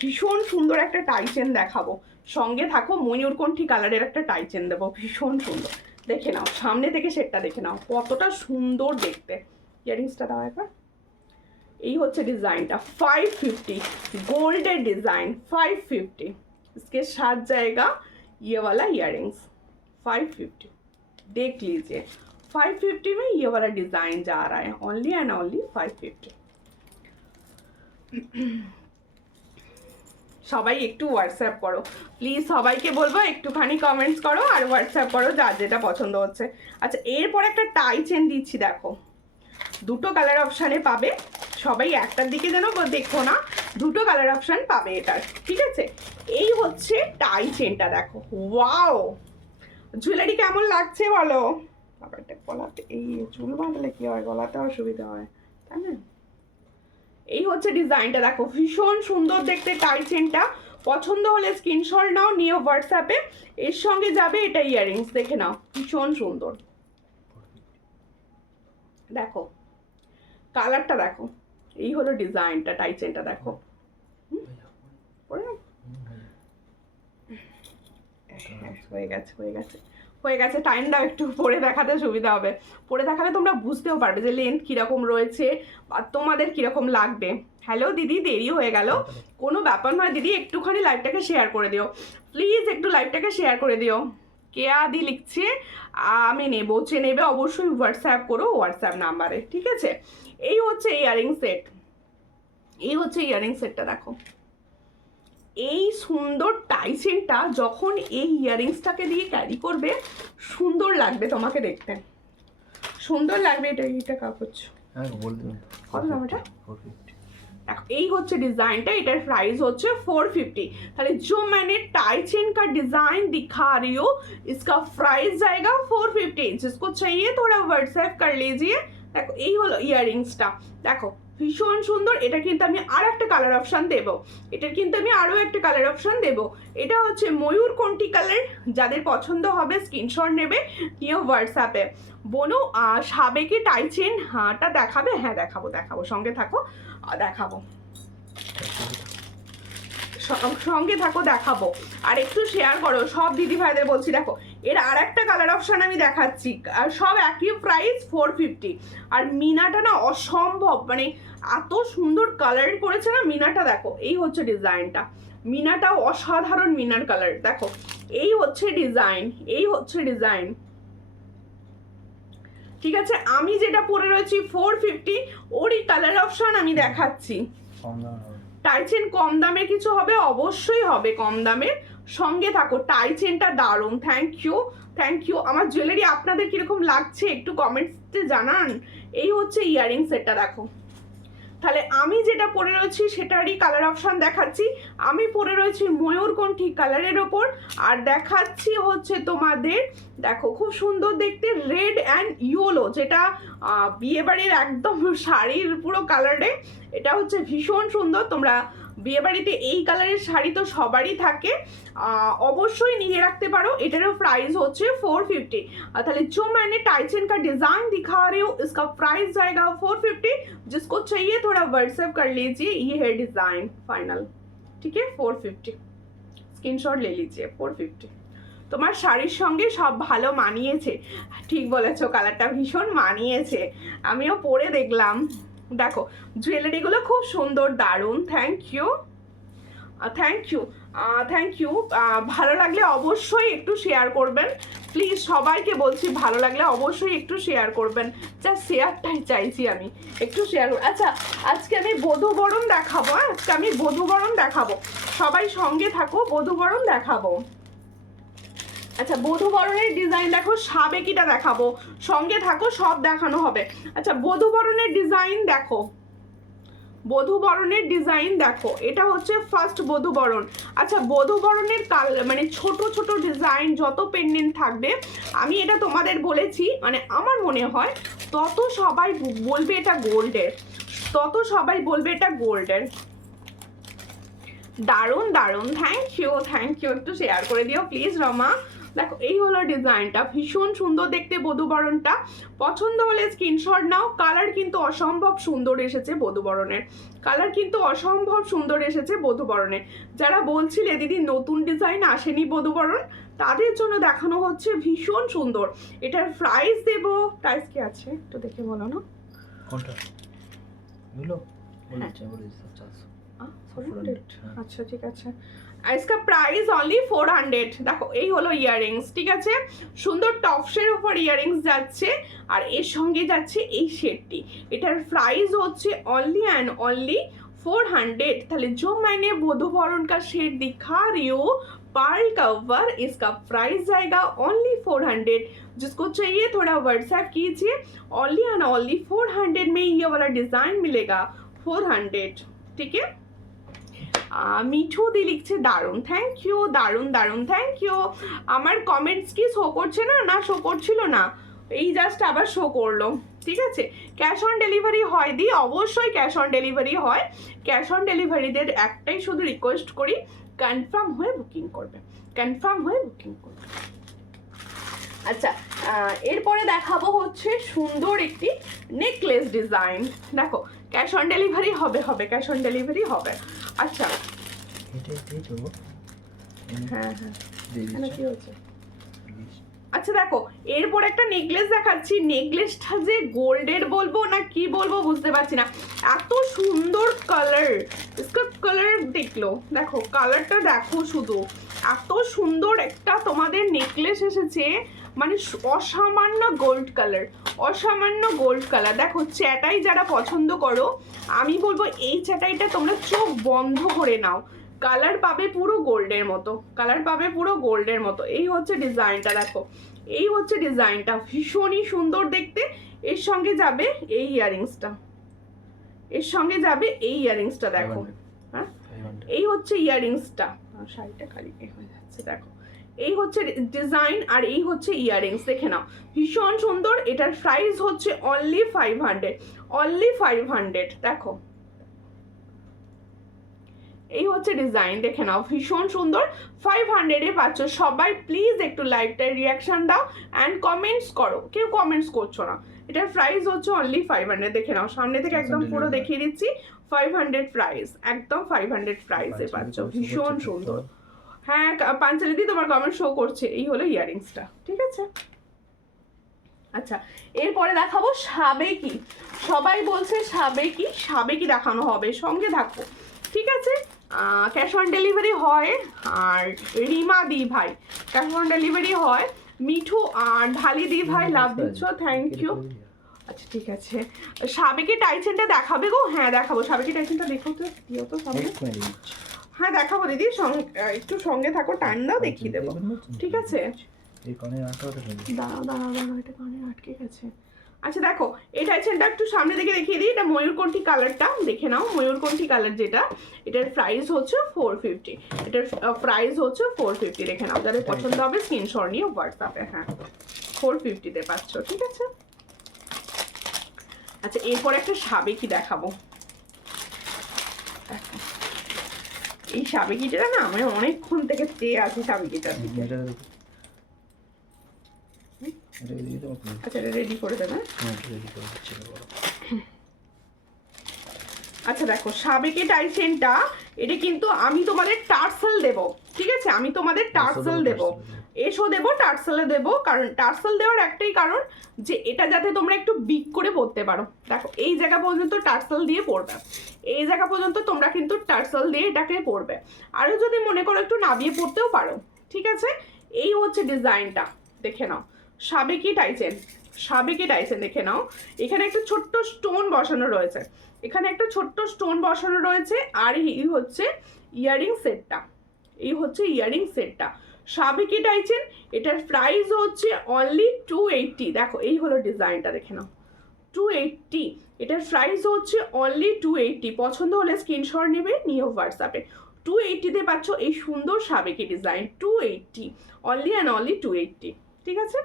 ভীষণ সুন্দর একটা টাই চেন দেখাবো। সঙ্গে থাকো, ময়ূরকণ্ঠী কালারের একটা টাই চেন দেবো, ভীষণ সুন্দর। দেখে নাও সামনে থেকে সেটটা দেখে নাও কতটা সুন্দর দেখতে। ইয়াররিংসটা দাও একবার। এই হচ্ছে ডিজাইনটা, 550 गोल्डन डिजाइन 550। इसके साथ जाएगा ये वाला इयररिंग्स 550। देख लीजिए 550 में ये वाला डिजाइन जा रहा है, ओनली एंड ओनली 550। সবাই একটু হোয়াটসঅ্যাপ করো প্লিজ, সবাইকে বলবো একটুখানি কমেন্টস করো আর হোয়াটসঅ্যাপ করো যার যেটা পছন্দ হচ্ছে। আচ্ছা এরপর একটা টাই চেন দিচ্ছি, দেখো দুটো কালার অপশানে পাবে। সবাই একটার দিকে যেন দেখো না, দুটো কালার অপশান পাবে এটার, ঠিক আছে। এই হচ্ছে টাই চেনটা, দেখো ওয়াও জুয়েলারি কেমন লাগছে বলো। ব্যাপারটা গলাতে এই চুল বাঁধলে কি হয়, গলাতে অসুবিধা হয়, তাই না। এই হচ্ছে ডিজাইনটা, দেখো ভীষণ সুন্দর দেখতে টাই চেনটা। পছন্দ হলে স্ক্রিনশট নাও, নিয়ে হোয়াটসঅ্যাপে। এর সঙ্গে যাবে এটা ইয়াররিংস, দেখে নাও ভীষণ সুন্দর। দেখো কালারটা দেখো, এই হলো ডিজাইনটা, টাই চেনটা দেখো। হয়ে গেছে হয়ে গেছে হয়ে গেছে। টাইম দাও একটু, পরে দেখাতে সুবিধা হবে। পরে দেখালে তোমরা বুঝতেও পারবে যে লেন্থ কীরকম রয়েছে বা তোমাদের কীরকম লাগবে। হ্যালো দিদি, দেরি হয়ে গেল, কোনো ব্যাপার নয় দিদি, একটুখানি লাইভটাকে শেয়ার করে দিও প্লিজ, একটু লাইভটাকে শেয়ার করে দিও। কে আদি লিখছে, আমি নেবো, যে নেবে অবশ্যই হোয়াটসঅ্যাপ করো হোয়াটসঅ্যাপ নাম্বারে, ঠিক আছে। এই হচ্ছে ইয়াররিং সেট, এই হচ্ছে ইয়াররিং সেটটা দেখো, এই সুন্দর টাইচেনটা যখন এই ইয়াররিংসটাকে দিয়ে ক্যারি করবে সুন্দর লাগবে তোমাকে দেখতে, সুন্দর লাগবে। এটা কাপড় হ্যাঁ বল দিন কত দাম এটা? 450। देखो এই হচ্ছে ডিজাইনটা, এটার প্রাইস হচ্ছে 450। তাহলে जो मैंने टाई चेन का डिजाइन दिखा रही हूँ इसका प्राइस जाएगा 450। जिसको चाहिए थोड़ा व्हाट्सएप कर लीजिए। দেখো এই হলো ইয়াররিংসটা, দেখো ভীষণ সুন্দর। এটা কিন্তু আমি আর একটা কালার অপশন দেব, এটার কিন্তু আমি আরও একটা কালার অপশন দেব। এটা হচ্ছে ময়ূরকণ্ঠী কালার, যাদের পছন্দ হবে স্ক্রিনশট নেবে, নিয়ে হোয়াটসঅ্যাপে। বোনো সাবেকি টাই চেন হাঁটা দেখাবে? হ্যাঁ দেখাবো দেখাবো, সঙ্গে থাকো দেখাবো, সঙ্গে থাকো দেখাবো। আর একটু শেয়ার করো সব দিদি ভাইদের বলছি। দেখো এর আর একটা কালার অপশন আমি দেখাচ্ছি, আর সব একই প্রাইস 450। আর মিনাটা না অসম্ভব, মানে এত সুন্দর কালার করেছে না মিনাটা। দেখো এই হচ্ছে ডিজাইনটা, মিনাটাও অসাধারণ মিনার কালার। দেখো এই হচ্ছে ডিজাইন, এই হচ্ছে ডিজাইন, ঠিক আছে। আমি যেটা পরে রয়েছি 450, ওরই কালার অপশন আমি দেখাচ্ছি। টাই চেন কম দামের কিছু হবে, অবশ্যই হবে কম দামের, সঙ্গে থাকো। টাই চেনটা দারুণ, থ্যাংক ইউ থ্যাংক ইউ। আমার জুয়েলারি আপনাদের কিরকম লাগছে একটু কমেন্টসে জানান। এই হচ্ছে ইয়াররিং সেটটা, দেখো। তাহলে আমি যেটা পরে রয়েছি সেটারই কালার অপশন দেখাচ্ছি। আমি পরে রয়েছি ময়ূরকণ্ঠী কালারের ওপর, আর দেখাচ্ছি হচ্ছে তোমাদের, দেখো খুব সুন্দর দেখতে রেড অ্যান্ড ইয়েলো, যেটা বিয়েবাড়ির একদম শাড়ির পুরো কালারে। এটা হচ্ছে ভীষণ সুন্দর। তোমরা বিয়েবাড়িতে এই কালারের শাড়ি তো সবারই থাকে, অবশ্যই নিয়ে রাখতে পারো। এটারও প্রাইস হচ্ছে 450। তাহলে जो मैंने टाई चेन का डिजाइन दिखा रही हूँ इसका प्राइस जाएगा 450। जिसको चाहिए थोड़ा व्हाट्सएप कर लीजिए। ये है डिजाइन फाइनल, ठीक है 450, स्क्रीनशॉट ले लीजिए 450। তোমার শাড়ির সঙ্গে সব ভালো মানিয়েছে, ঠিক বলেছো, কালারটা ভীষণ মানিয়েছে, আমিও পরে দেখলাম। দেখো জুয়েলারিগুলো খুব সুন্দর, দারুণ, thank you thank you thank you. ভালো লাগলে অবশ্যই একটু শেয়ার করবেন প্লিজ, সবাইকে বলছি ভালো লাগলে অবশ্যই একটু শেয়ার করবেন। যা শেয়ারটাই চাইছি আমি, একটু শেয়ার। আচ্ছা আজকে আমি বধূবরণ দেখাবো, আজকে আমি বধূবরণ দেখাবো, সবাই সঙ্গে থাকো, বধূবরণ দেখাবো। আচ্ছা বধূবরণের ডিজাইন দেখো, সাবেকিটা দেখাবো, সঙ্গে থাকো, সব দেখানো হবে। আচ্ছা বধূবরণের ডিজাইন দেখো, বধূবরণের ডিজাইন দেখো, এটা হচ্ছে ফার্স্ট বধূবরণ। আচ্ছা বধূবরণের মানে ছোট ছোট ডিজাইন যত পেন্ডেন্ট থাকবে, আমি এটা তোমাদের বলেছি, মানে আমার মনে হয় তত সবাই বলবে এটা গোল্ডের, তত সবাই বলবে এটা গোল্ডের। দারুণ দারুণ, থ্যাংক ইউ থ্যাংক ইউ, একটু শেয়ার করে দিও প্লিজ রমা। দেখো এই হলো ডিজাইনটা, ভীষণ সুন্দর দেখতে বধূবরণটা। পছন্দ হলে স্ক্রিনশট নাও। কালার কিন্তু অসম্ভব সুন্দর এসেছে বধূবরণের, কালার কিন্তু অসম্ভব সুন্দর এসেছে বধূবরণের। যারা বলছিলে দিদি নতুন ডিজাইন আসেনি বধূবরণ, তাদের জন্য দেখানো হচ্ছে, ভীষণ সুন্দর। এটার প্রাইস দেব, প্রাইস কি আছে একটু দেখে বলো না। কোনটা মিলো? হ্যাঁ। 400। আচ্ছা ঠিক আছে, इसका प्राइस অনলি 400। দেখো এই হলো ইয়াররিংস, ঠিক আছে, সুন্দর টপসের উপর ইয়াররিংস যাচ্ছে, আর এর সঙ্গে যাচ্ছে এই সেটটি। এটার প্রাইস হচ্ছে অনলি অ্যান্ড অনলি 400। তাহলে जो मैंने বধূবরণ का सेट दिखा रही हूँ पर्ल कवर, इसका प्राइस जाएगा ओनली 400। जिसको चाहिए थोड़ा व्हाट्सएप कीजिए। ओनली एंड ओनली 400 में ये वाला डिजाइन मिलेगा, 400, ठीक है। মিঠু দি লিখছে দারুণ, থ্যাংক ইউ, দারুণ দারুণ, থ্যাংক ইউ। আমার কমেন্টস কি শো করছে না? না শো করছিল না, এই জাস্ট আবার শো করলো, ঠিক আছে। ক্যাশ অন ডেলিভারি হয় দি, অবশ্যই ক্যাশ অন ডেলিভারি হয়। ক্যাশ অন ডেলিভারিদের একটাই শুধু রিকোয়েস্ট করি, কনফার্ম হয়ে বুকিং করবে, কনফার্ম হয়ে বুকিং করবে। আচ্ছা এরপরে দেখাবো হচ্ছে সুন্দর একটি নেকলেস ডিজাইন। দেখো ক্যাশ অন ডেলিভারি হবে, হবে ক্যাশ অন ডেলিভারি হবে। আচ্ছা হ্যাঁ হ্যাঁ কি হচ্ছে? আচ্ছা দেখো এরপর একটা নেকলেস দেখাচ্ছি, নেকলেসটা যে গোল্ডের বলবো না কি বলবো বুঝতে পারছি না, এত সুন্দর কালার। কালার দেখলো, দেখো কালারটা দেখো, শুধু এত সুন্দর একটা তোমাদের নেকলেস এসেছে, মানে অসামান্য গোল্ড কালার, অসামান্য গোল্ড কালার। দেখো চ্যাটাই যারা পছন্দ করো, আমি বলবো এই চ্যাটাইটা তোমরা চোখ বন্ধ করে নাও, কালার পাবে পুরো গোল্ডের মতো, কালার পাবে পুরো গোল্ডের মতো। এই হচ্ছে ডিজাইনটা, দেখো এই হচ্ছে ডিজাইনটা, ভীষণই সুন্দর দেখতে। এর সঙ্গে যাবে এই ইয়ারিংসটা, এর সঙ্গে যাবে এই ইয়ারিংসটা, দেখো হ্যাঁ এই হচ্ছে ইয়ারিংসটা। শাড়িটা খালি হয়ে যাচ্ছে, দেখো এই হচ্ছে ডিজাইন আর এই হচ্ছে ইয়ারিংস, দেখে নাও ভীষণ সুন্দর। এটার প্রাইস হচ্ছে অনলি 500, অনলি 500। দেখো এই হচ্ছে ডিজাইন, দেখে নাও ভীষণ সুন্দর, 500-এ পাচ্ছ। সবাই প্লিজ একটু লাইভটায় রিয়াকশন দাও অ্যান্ড কমেন্টস করো, কেউ কমেন্টস করছো না। এটার প্রাইস হচ্ছে অনলি 500, দেখে নাও সামনে থেকে একদম পুরো দেখিয়ে দিচ্ছি। 500 প্রাইস, একদম 500 প্রাইসে পাচ্ছ, ভীষণ সুন্দর। হ্যাঁ পাঞ্চালি দি তোমার কমেন্ট শো করছে। এই হলো ইয়ারিংসটা, ঠিক আছে। আচ্ছা এরপরে দেখাবো সাবেকি, সবাই বলছে সাবেকি, সাবেকি দেখানো হবে, সঙ্গে থাকবো, ঠিক আছে। ক্যাশ অন ডেলিভারি হয়, আর রিমা দি ভাই ক্যাশ অন ডেলিভারি হয়, মিঠু আর ঢালি দি ভাই লাভ দিচ্ছ, থ্যাংক ইউ। আচ্ছা ঠিক আছে, সাবেকি টাইচেনটা দেখাবে গো? হ্যাঁ দেখাবো, সাবেকি টাইচেনটা দেখো তো, দিও তো সামনে। হ্যাঁ দেখাবো দিদি, একটু সঙ্গে থাকো, টাইম দাও, দেখিয়ে দেবো, ঠিক আছে। দাঁড়াও দাঁড়াও দাঁড়াও, এটা কানে আটকে গেছে। আচ্ছা দেখো এই টাইচেনটা একটু সামনে থেকে দেখিয়ে দিই, এটা ময়ূরকণ্ঠী কালারটা, দেখে নাও ময়ূরকণ্ঠী কালার যেটা, এটার প্রাইস হচ্ছে 450, এটার প্রাইস হচ্ছে 450, দেখে নাও। যাদের পছন্দ হবে স্ক্রিনশট নিয়ে হোয়াটসঅ্যাপে, হ্যাঁ 450-তে পাচ্ছ, ঠিক আছে। আচ্ছা এরপর একটা সাবেকি দেখাবো, এই সাবেকিটা না আমি অনেকক্ষণ থেকে চেয়ে আছি, সাবেকিটা। আচ্ছা এটা রেডি করে দেবে। আচ্ছা দেখো সাবেকি টাইচেনটা, এটা কিন্তু আমি তোমাদের টার্সেল দেব, ঠিক আছে, আমি তোমাদের টার্সেল দেব, এসো দেবো, টার্সেলে দেবো। কারণ টার্সেল দেওয়ার একটাই কারণ যে এটা যাতে তোমরা একটু বিগ করে পরতে পারো। দেখো এই জায়গা পর্যন্ত টার্সেল দিয়ে পরবে, এই জায়গা পর্যন্ত তোমরা কিন্তু টার্সেল দিয়ে এটাকে পরবে, আরও যদি মনে করো একটু নামিয়ে পরতেও পারো, ঠিক আছে। এই হচ্ছে ডিজাইনটা, দেখে নাও সাবেকি টাইচেন, সাবেকি টাইচেন, দেখে নাও। এখানে একটা ছোট্ট স্টোন বসানো রয়েছে, এখানে একটা ছোট্ট স্টোন বসানো রয়েছে, আর এই হচ্ছে ইয়ারিং সেটটা, এই হচ্ছে ইয়ারিং সেটটা, সাবেকি টাইচেন। এটার প্রাইস হচ্ছে অনলি 280, দেখো এই হলো ডিজাইনটা, দেখে নাও 280, এটার প্রাইস হচ্ছে অনলি 280। পছন্দ হলে স্ক্রিনশট নেবে, নিয়ে হোয়াটসঅ্যাপে। 280-তে পাচ্ছ এই সুন্দর সাবেকি ডিজাইন, 280, অনলি অ্যান্ড অনলি 280, ঠিক আছে।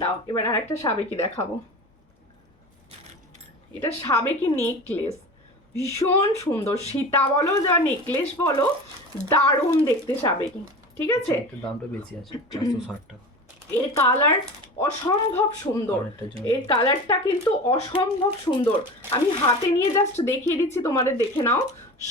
দাও এবার আর একটা সাবেকি দেখাবো, এটা সাবেকি নেকলেস, ভীষণ সুন্দর, সীতা বলো যা নেকলেস বলো, দারুণ দেখতে সাবেকি, ঠিক আছে। দামটা বেশি আছে 460 টাকা। এর কালার অসম্ভব সুন্দর, এর কালারটা কিন্তু অসম্ভব সুন্দর। আমি হাতে নিয়ে জাস্ট দেখিয়ে দিচ্ছি তোমাদের, দেখে নাও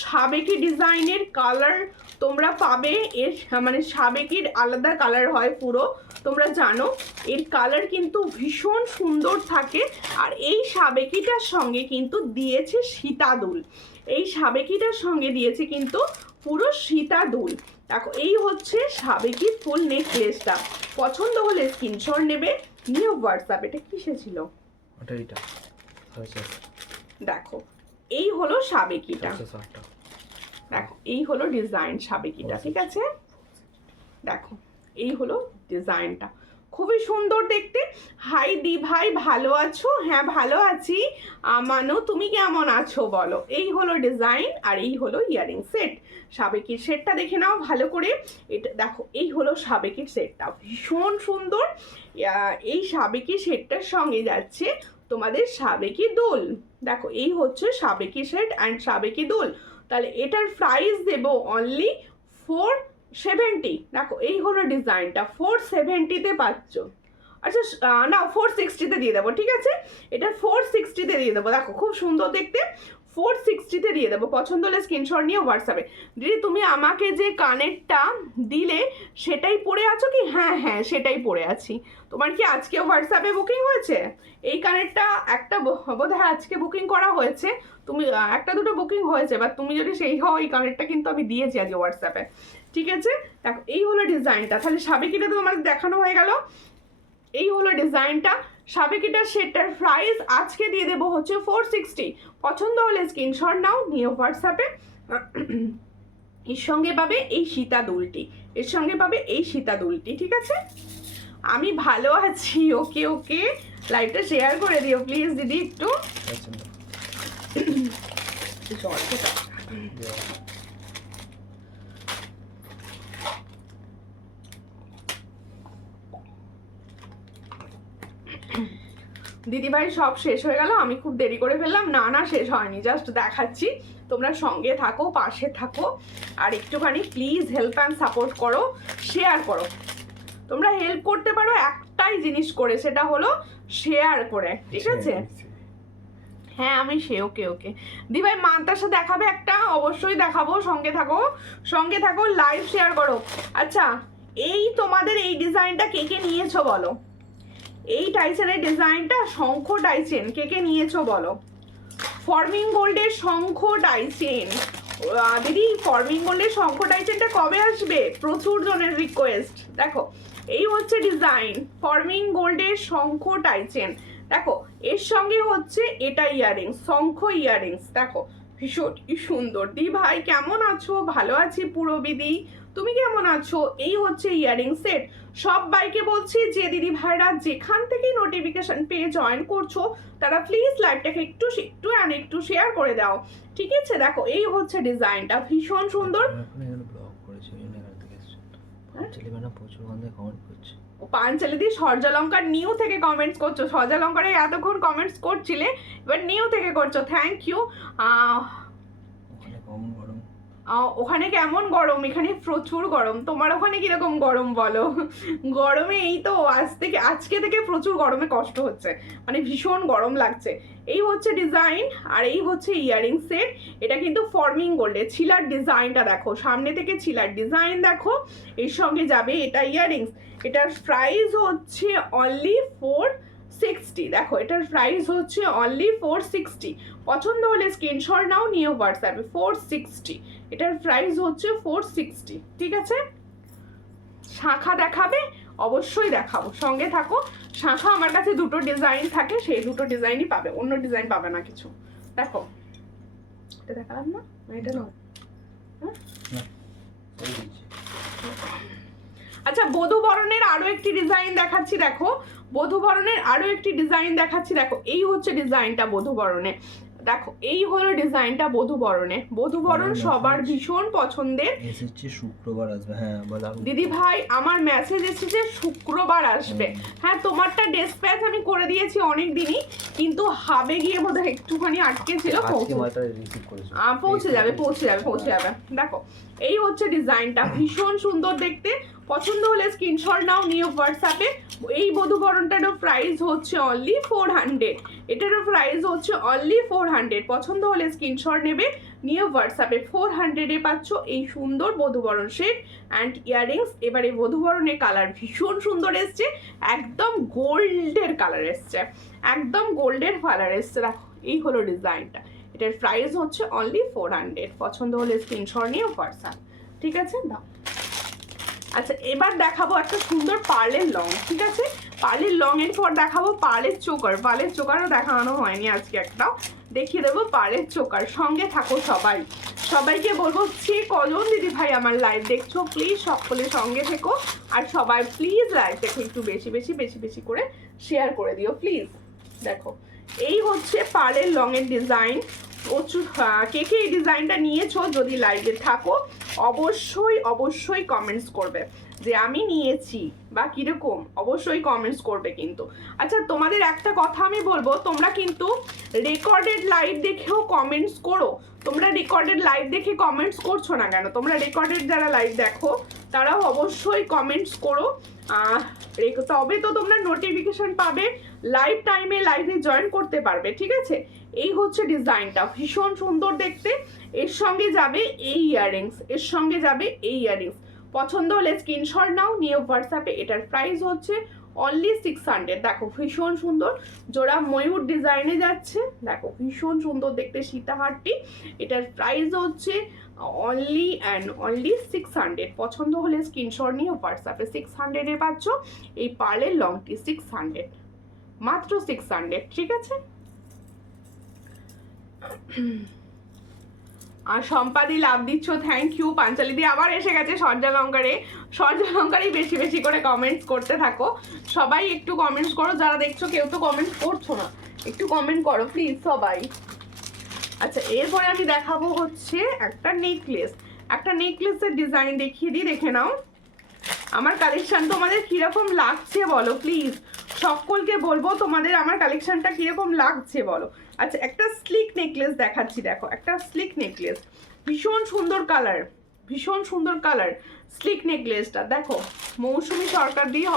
সাবেকি ডিজাইনের কালার তোমরা পাবে। এর মানে সাবেকির আলাদা কালার হয় পুরো, তোমরা জানো এর কালার কিন্তু ভীষণ সুন্দর থাকে। আর এই সাবেকিটার সঙ্গে কিন্তু দিয়েছে সীতাদুল, এই সাবেকিটার সঙ্গে দিয়েছে কিন্তু পুরো সীতাদুল। দেখো এই হচ্ছে সাবেকি ফুল নেকলেসটা, পছন্দ হলে স্ক্রিনশট নেবে, নিয়ে হোয়াটসঅ্যাপ। এটা কিসে ছিল? ওটা এটা দেখো এই হলো সাবেকিটা, দেখো এই হলো ডিজাইন সাবেকিটা, ঠিক আছে। দেখো এই হলো ডিজাইনটা, খুবই সুন্দর দেখতে। হাই দি ভাই ভালো আছো? হ্যাঁ ভালো আছি। মানো তুমি কেমন আছো বলো। এই হলো ডিজাইন, আর এই হলো ইয়ারিং সেট। সাবেকির সেটটা দেখে নাও ভালো করে। এটা দেখো এই হলো সাবেকির সেটটা, ভীষণ সুন্দর। এই সাবেকি সেটটার সঙ্গে যাচ্ছে তোমাদের সাবেকি দোল। দেখো এই হচ্ছে সাবেকি সেট অ্যান্ড সাবেকি দোল। তাহলে এটার প্রাইস দেব অনলি 470। দেখো এই হলো ডিজাইনটা, 470-তে পাচ্ছ। আচ্ছা না 460-তে দিয়ে দেবো, ঠিক আছে, এটা 460-তে দিয়ে দেবো। দেখো খুব সুন্দর দেখতে, 460-তে দিয়ে দেবো। পছন্দ হলে স্ক্রিনশট নিয়ে হোয়াটসঅ্যাপে। দিদি তুমি আমাকে যে কানেরটা দিলে সেটাই পরে আছো কি? হ্যাঁ হ্যাঁ সেটাই পরে আছি। তোমার কি আজকে হোয়াটসঅ্যাপে বুকিং হয়েছে? এই কানেরটা একটা বোধহয় আজকে বুকিং করা হয়েছে, তুমি একটা দুটো বুকিং হয়েছে, বা তুমি যদি সেই হও এই কানেরটা কিন্তু আমি দিয়েছি আজকে হোয়াটসঅ্যাপে, ঠিক আছে। দেখো এই হলো ডিজাইনটা, তাহলে সাবেকিটা তো তোমার দেখানো হয়ে গেল। এই হলো ডিজাইনটা, সাবেকিটার সেটটার প্রাইস আজকে দিয়ে দেবো হচ্ছে 460। পছন্দ হলে স্ক্রিনশট নাও, নিয়ে হোয়াটসঅ্যাপে। এর সঙ্গে পাবে এই সীতা দুলটি, এর সঙ্গে পাবে এই সীতা দুলটি, ঠিক আছে? আমি ভালো আছি, ওকে ওকে, লাইভটা শেয়ার করে দিও প্লিজ দিদি একটু। আচ্ছা না। জল খেতে। দিদিভাই সব শেষ হয়ে গেল, আমি খুব দেরি করে ফেললাম। না না শেষ হয়নি, জাস্ট দেখাচ্ছি, তোমরা সঙ্গে থাকো, পাশে থাকো, আর একটুখানি প্লিজ হেল্প অ্যান্ড সাপোর্ট করো, শেয়ার করো। তোমরা হেল্প করতে পারো একটাই জিনিস করে, সেটা হলো শেয়ার করে, ঠিক আছে? হ্যাঁ আমি সে, ওকে ওকে। দি ভাই মান্তাসা দেখাবে একটা? অবশ্যই দেখাবো, সঙ্গে থাকো, সঙ্গে থাকো, লাইভ শেয়ার করো। আচ্ছা, এই তোমাদের এই ডিজাইনটা কে কে নিয়েছো বলো? এই টাইসেনের ডিজাইনটা, শঙ্খ ডাইচেন, কে কে নিয়েছো বলো? ফর্মিং গোল্ডের শঙ্খ ডাইচেন, দিদি ফর্মিং গোল্ডের শঙ্খ ডাইচেনটা কবে আসবে? প্রচুর জনের রিকোয়েস্ট। দেখো এই হচ্ছে ডিজাইন, ফর্মিং গোল্ডের শঙ্খ ডাইচেন। দেখো এর সঙ্গে হচ্ছে এটা ইয়াররিংস, শঙ্খ ইয়াররিংস, দেখো ভীষণ সুন্দর। দি ভাই কেমন আছো? ভালো আছি পুরবিদি, তুমি কেমন আছো? এই হচ্ছে ইয়াররিং সেট। সব বাইকে বলছি যে দিদি ভাইরা যেখান থেকে নোটিফিকেশন পেয়ে জয়েন করছো তারা প্লিজ লাইভটাকে একটু একটু শেয়ার করে দাও, ঠিক আছে? দেখো এই হচ্ছে ডিজাইনটা, ভীষণ সুন্দর। এখন এখানে ব্লগ করেছে, এই জন্য এখান থেকে এসেছে। ছেলে মানে প্রচুর বান্ধব কমেন্ট করছে। ও পাঞ্চালি দি সর্যালঙ্কার নিউ থেকে কমেন্টস করছো, সর্যালঙ্কারে এতক্ষণ কমেন্টস করছিলে, এবার নিউ থেকে করছো, থ্যাংক ইউ। ওখানে কম গরম। ওখানে কেমন গরম? এখানে প্রচুর গরম। তোমার ওখানে কিরকম গরম বলো? গরমে এই তো আজকে থেকে প্রচুর গরমে কষ্ট হচ্ছে, মানে ভীষণ গরম লাগছে। এই হচ্ছে ডিজাইন, আর এই হচ্ছে ইয়ারিং সেট। এটা কিন্তু ফর্মিং গোল্ডে, ছিলার ডিজাইনটা দেখো, সামনে থেকে ছিলার ডিজাইন দেখো, এর সঙ্গে যাবে এটা ইয়ারিংস। এটার প্রাইস হচ্ছে অনলি 460। দেখো এটার প্রাইস হচ্ছে অনলি 460। পছন্দ হলে স্ক্রিনশট নাও, নিয়ে হোয়াটসঅ্যাপে 460। এটার প্রাইস হচ্ছে 460, ঠিক আছে? শাখা দেখাবে? অবশ্যই দেখাবো, সঙ্গে থাকো। শাখা আমার কাছে দুটো ডিজাইন থাকে, সেই দুটো ডিজাইনই পাবে, অন্য ডিজাইন পাবে না কিছু। দেখো এটা দেখালাম না, এটা নয়। আচ্ছা বধূ বরণের আরো একটি ডিজাইন দেখাচ্ছি, দেখো বধূ বরণের আরো একটি ডিজাইন দেখাচ্ছি। দেখো এই হচ্ছে ডিজাইনটা বধূ বরণে, দেখো এই হলো ডিজাইনটা বধূ বরণে। বধূ বরণ সবার ভীষণ পছন্দের। এসেছে শুক্রবার আসবে, হ্যাঁ বলো দিদি ভাই আমার মেসেজ এসেছে শুক্রবার আসবে। হ্যাঁ তোমারটা ডিসপ্যাচ আমি করে দিয়েছি অনেক দিনই, কিন্তু হাবে গিয়ে বোধহয় একটুখানি আটকে ছিল, পৌঁছে যাবে। দেখো এই হচ্ছে ডিজাইনটা, ভীষণ সুন্দর দেখতে। পছন্দ হলে স্ক্রিনশট নাও, নিয়ে হোয়াটসঅ্যাপে। এই বধূ বরণটারও প্রাইস হচ্ছে অনলি 400, এটারও প্রাইস হচ্ছে অনলি 400। পছন্দ হলে স্ক্রিনশট নেবে, নিয়ে হোয়াটসঅ্যাপে 400-এ পাচ্ছ এই সুন্দর বধূ বরণ সেট অ্যান্ড ইয়াররিংস। এবার এই বধূ বরণের কালার ভীষণ সুন্দর এসছে, একদম গোল্ডের কালার এসছে, একদম গোল্ডের কালার এসছে। দেখো এই হলো ডিজাইনটা, এটার প্রাইস হচ্ছে অনলি 400। পছন্দ হলে স্ক্রিনশট নিয়ে হোয়াটসঅ্যাপ, ঠিক আছে? দাও। আচ্ছা এবার দেখাবো একটা সুন্দর পার্লের লং, ঠিক আছে? পার্লের লং এর পর দেখাবো পার্লের চোকার। পার্লের চোকারও দেখানো হয়নি আজকে, একটাও দেখিয়ে দেবো পার্লের চোকার। সঙ্গে থাকো সবাই, সবাইকে বলবো যে কজন দিদি ভাই আমার লাইভ দেখছো প্লিজ সকলে সঙ্গে থেকো, আর সবাই প্লিজ লাইভ দেখো, একটু বেশি করে শেয়ার করে দিও প্লিজ। দেখো এই হচ্ছে পার্লের লং এর ডিজাইন। প্রচুর কে কে এই ডিজাইনটা নিয়েছো যদি লাইভে থাকো অবশ্যই কমেন্টস করবে যে আমি নিয়েছি বা কিরকম, অবশ্যই কমেন্টস করবে কিন্তু। আচ্ছা তোমাদের একটা কথা আমি বলবো, তোমরা কিন্তু রেকর্ডেড লাইভ দেখেও কমেন্টস করো। তোমরা রেকর্ডেড লাইভ দেখে কমেন্টস করছো না কেন? তোমরা রেকর্ডেড যারা লাইভ দেখো তারাও অবশ্যই কমেন্টস করো, তবে তো তোমরা নোটিফিকেশন পাবে, লাইভ টাইমে লাইভে জয়েন করতে পারবে, ঠিক আছে? এই হচ্ছে ডিজাইনটা, ভীষণ সুন্দর দেখতে। এর সঙ্গে যাবে এই ইয়াররিংস, এর সঙ্গে যাবে এই ইয়াররিংস। পছন্দ হলে স্ক্রিনশট নাও, নিয়ে হোয়াটসঅ্যাপে। এটার প্রাইস হচ্ছে অনলি 600। দেখো ভীষণ সুন্দর, জোড়া ময়ূর ডিজাইনে যাচ্ছে, দেখো ভীষণ সুন্দর দেখতে সীতাহারটি। এটার প্রাইস হচ্ছে অনলি 600। পছন্দ হলে স্ক্রিনশট নিয়ে হোয়াটসঅ্যাপে 600-এ পাচ্ছ এই পার্লের লংটি, 600, মাত্র 600, ঠিক আছে? আর সম্পাদি লাভ দিচ্ছ, থ্যাংক ইউ। পাঞ্চালি দি আবার এসে গেছে সর্যালঙ্কারে। সর্যালঙ্কারেই বেশি বেশি করে কমেন্টস করতে থাকো, সবাই একটু কমেন্টস করো, যারা দেখছো কেউ তো কমেন্ট করছো না, একটু কমেন্ট করো প্লিজ সবাই। আচ্ছা এরপরে আমি দেখাবো হচ্ছে একটা নেকলেস, একটা নেকলেসের ডিজাইন দেখিয়ে দিই, দেখে নাও। আমার কালেকশন তোমাদের কিরকম লাগছে বলো প্লিজ, সকলকে বলবো তোমাদের আমার কালেকশনটা কিরকম লাগছে বলো। আচ্ছা একটা স্লিক নেকলেস দেখাচ্ছি, দেখো একটা স্লিক নেকলেস, ভীষণ সুন্দর কালার, ভীষণ সুন্দর কালার স্লিক নেকলেসটা। দেখো মৌসুমি সরকার দিয়ে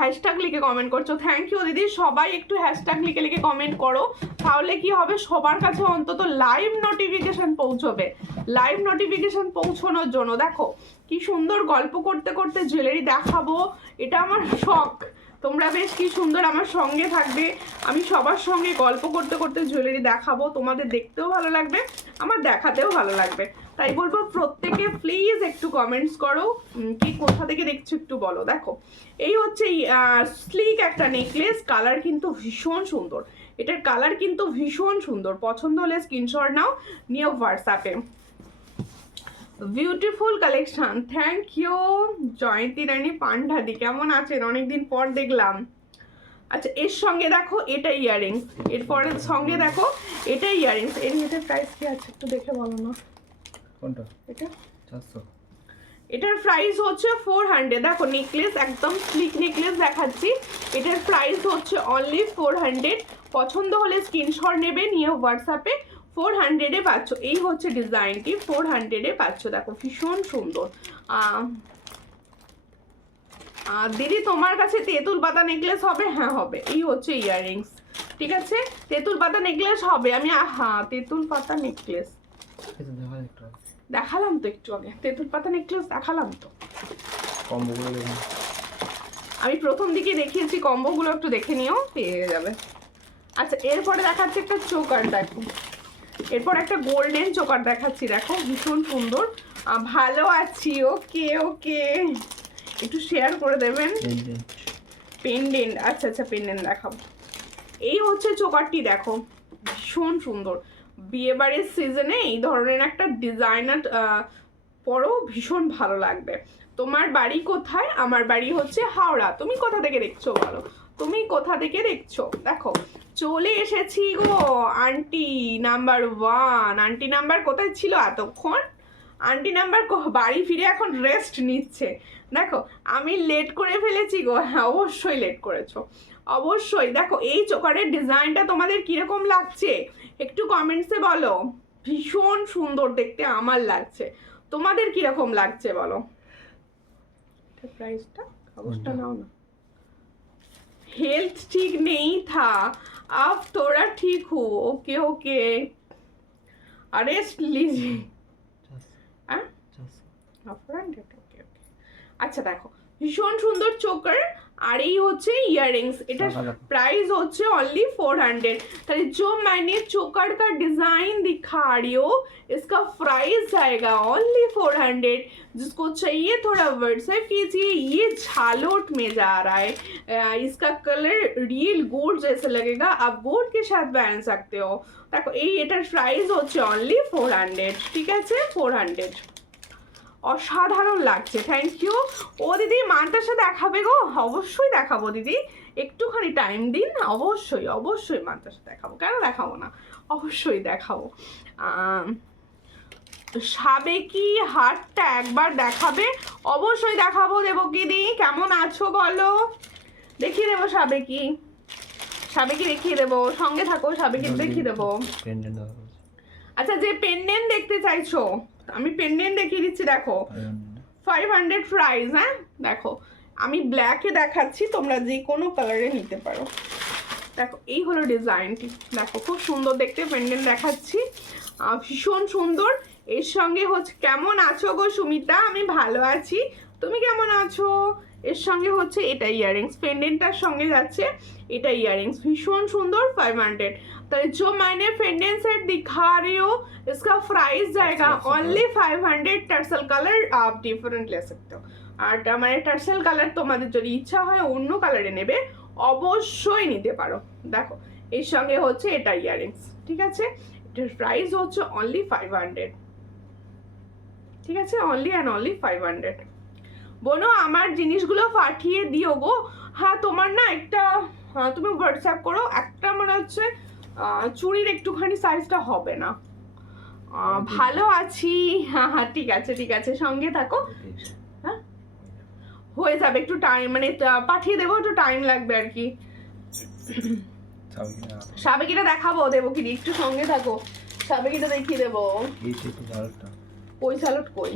হ্যাশট্যাগ লিখে কমেন্ট করছো, থ্যাংক ইউ দিদি। সবাই একটু হ্যাশট্যাগ লিখে লিখে কমেন্ট করো, তাহলে কি হবে সবার কাছে অন্তত লাইভ নোটিফিকেশন পৌঁছবে, লাইভ নোটিফিকেশন পৌঁছানোর জন্য। দেখো কি সুন্দর গল্প করতে করতে জুয়েলারি দেখাবো, এটা আমার শখ। তোমরা বেশ কি সুন্দর আমার সঙ্গে থাকবে, আমি সবার সঙ্গে গল্প করতে করতে জুয়েলারি দেখাবো, তোমাদের দেখতেও ভালো লাগবে, আমার দেখাতেও ভালো লাগবে। তাই বলবো প্রত্যেকে প্লিজ একটু কমেন্টস করো, কি কোথা থেকে দেখছো একটু বলো। দেখো এই হচ্ছে স্লিক একটা নেকলেস, কালার কিন্তু ভীষণ সুন্দর, এটার কালার কিন্তু ভীষণ সুন্দর। পছন্দ হলে স্ক্রিনশট নাও, নিও হোয়াটসঅ্যাপে। বিউটিফুল কালেকশন, থ্যাংক ইউ জয়ন্তী রানী পান্ডাদি, কেমন আছেন, অনেকদিন পর দেখলাম। আচ্ছা এর সঙ্গে দেখো এটা ইয়াররিংস, এরপরের সঙ্গে দেখো এটা ইয়াররিংস। এর এটার প্রাইস কি আছে একটু দেখে বলো না। কোনটা? এটা 400। এটার প্রাইস হচ্ছে 400। দেখো নেকলেস একদম স্লিক নেকলেস দেখাচ্ছি, এটার প্রাইস হচ্ছে অনলি 400। পছন্দ হলে স্ক্রিনশট নেবে, নিয়ে হোয়াটসঅ্যাপে 400-এ পাচ্ছ। এই হচ্ছে ডিজাইনটি, 400-এ পাচ্ছ। দেখো ভীষণ সুন্দর। দিদি তোমার কাছে তেঁতুল পাতা নেকলেস হবে? হ্যাঁ হবে। এই হচ্ছে ইয়াররিংস, ঠিক আছে তেঁতুল পাতা নেকলেস হবে। আমি হ্যাঁ তেঁতুল পাতা নেকলেস দেখালাম তো একটু আগে, তেঁতুল পাতা নেকলেস দেখালাম তো। কম্বোগুলো দেখুন, আমি প্রথম দিকে দেখিয়েছি, কম্বোগুলো একটু দেখে নিও, পেয়ে যাবে। আচ্ছা এরপরে দেখাচ্ছি একটা চোকার, দেখো এরপর একটা গোল্ডেন চোকার দেখাচ্ছি, দেখো ভীষণ সুন্দর। ভালো আছি, ওকে ওকে, একটু শেয়ার করে দেবেন। পেন্ডেন্ট, আচ্ছা আচ্ছা পেন্ডেন্ট দেখাবো। এই হচ্ছে চোকারটি, দেখো ভীষণ সুন্দর। বিয়েবাড়ির সিজনে এই ধরনের একটা ডিজাইনার পরও ভীষণ ভালো লাগবে। তোমার বাড়ি কোথায়? আমার বাড়ি হচ্ছে হাওড়া। তুমি কোথা থেকে দেখছো বলো, তুমি কোথা থেকে দেখছো? দেখো চলে এসেছি গো আন্টি নাম্বার 1। আন্টি নাম্বার কোথায় ছিল এতক্ষণ? আন্টি নাম্বার বাড়ি ফিরে এখন রেস্ট নিচ্ছে। দেখো আমি লেট করে ফেলেছি গো, হ্যাঁ অবশ্যই লেট করেছো, অবশ্যই। দেখো এই চোকারের ডিজাইনটা তোমাদের কিরকম লাগছে একটু কমেন্টসে বলো। ভীষণ সুন্দর দেখতে আমার লাগছে, তোমাদের কিরকম লাগছে বলো। প্রাইসটা কাগজটা নাও না। हेल्थ ठीक नहीं था, अब थोड़ा ठीक हूँ। ओके ओके, रेस्ट लीजिए। আচ্ছা দেখো ভীষণ সুন্দর চোকার, আর এই হচ্ছে ইয়াররিংস, এটা प्राइस হচ্ছে ओनली 400। তাহলে जो मैंने चोकर का डिजाइन दिखा रही हो इसका प्राइस जाएगा ओनली 400। जिसको चाहिए थोड़ा व्हाट्सएप कीजिए। ये झालोट में जा रहा है, इसका कलर रियल गोल्ड जैसा लगेगा, आप गोल्ड के साथ पहन सकते हो। देखो এই এটার প্রাইস হচ্ছে ओनली 400, ঠিক আছে 400। অসাধারণ লাগছে, থ্যাংক ইউ। ও দিদি মানতাসা দেখাবে গো? অবশ্যই দেখাবো দিদি, একটুখানি টাইম দিন, অবশ্যই অবশ্যই মানতাসা দেখাবো, কেন দেখাবো না, অবশ্যই দেখাবো। সাবেকি হাটটা একবার দেখাবে? অবশ্যই দেখাবো দেবকিদি, কেমন আছো বলো, দেখিয়ে দেবো সাবেকি, সাবেকি দেখিয়ে দেবো, সঙ্গে থাকো, সাবেকি দেখিয়ে দেবো। আচ্ছা যে পেন্ডেন্ট দেখতে চাইছো আমি পেন্ডেন্ট দেখিয়ে দিচ্ছি, দেখো 500 প্রাইস। হ্যাঁ দেখো আমি ব্ল্যাকে দেখাচ্ছি, তোমরা যে কোনো কালারে নিতে পারো। দেখো এই হলো ডিজাইনটি, দেখো খুব সুন্দর দেখতে পেন্ডেন্ট দেখাচ্ছি, ভীষণ সুন্দর। এর সঙ্গে হচ্ছে কেমন আছো গো সুমিতা? আমি ভালো আছি, তুমি কেমন আছো? এর সঙ্গে হচ্ছে এটা ইয়াররিংস, পেন্ডেন্টটার সঙ্গে যাচ্ছে এটা ইয়াররিংস, ভীষণ সুন্দর 500। তাহলে जो मैंने पेंडेंट सेट दिखा रही हो इसका प्राइस जाएगा ओनली 500। টার্সেল কালার आप ডিফারেন্ট ले सकते हो। আর মানে টার্সেল কালার তোমাদের যদি ইচ্ছা হয় অন্য কালারে নেবে অবশ্যই নিতে পারো। দেখো এর সঙ্গে হচ্ছে এটা ইয়াররিংস, ঠিক আছে, এটার প্রাইস হচ্ছে অনলি 500। ঠিক আছে, অনলি অ্যান্ড অনলি 500। বোনো আমার জিনিসগুলো পাঠিয়ে দিও গো। হ্যাঁ তোমার না একটা, হ্যাঁ তুমি হোয়াটসঅ্যাপ করো, একটা মনে হচ্ছে চুড়ির একটুখানি সাইজটা হবে না। ভালো আছি, হ্যাঁ হ্যাঁ ঠিক আছে ঠিক আছে, সঙ্গে থাকো। হ্যাঁ হয়ে যাবে, একটু টাইম মানে পাঠিয়ে দেবো, একটু টাইম লাগবে আর কি। সাবেকিটা দেখাবো, দেবো কি একটু সঙ্গে থাকো, সাবেকিটা দেখিয়ে দেবো। কই স্যালুট কই?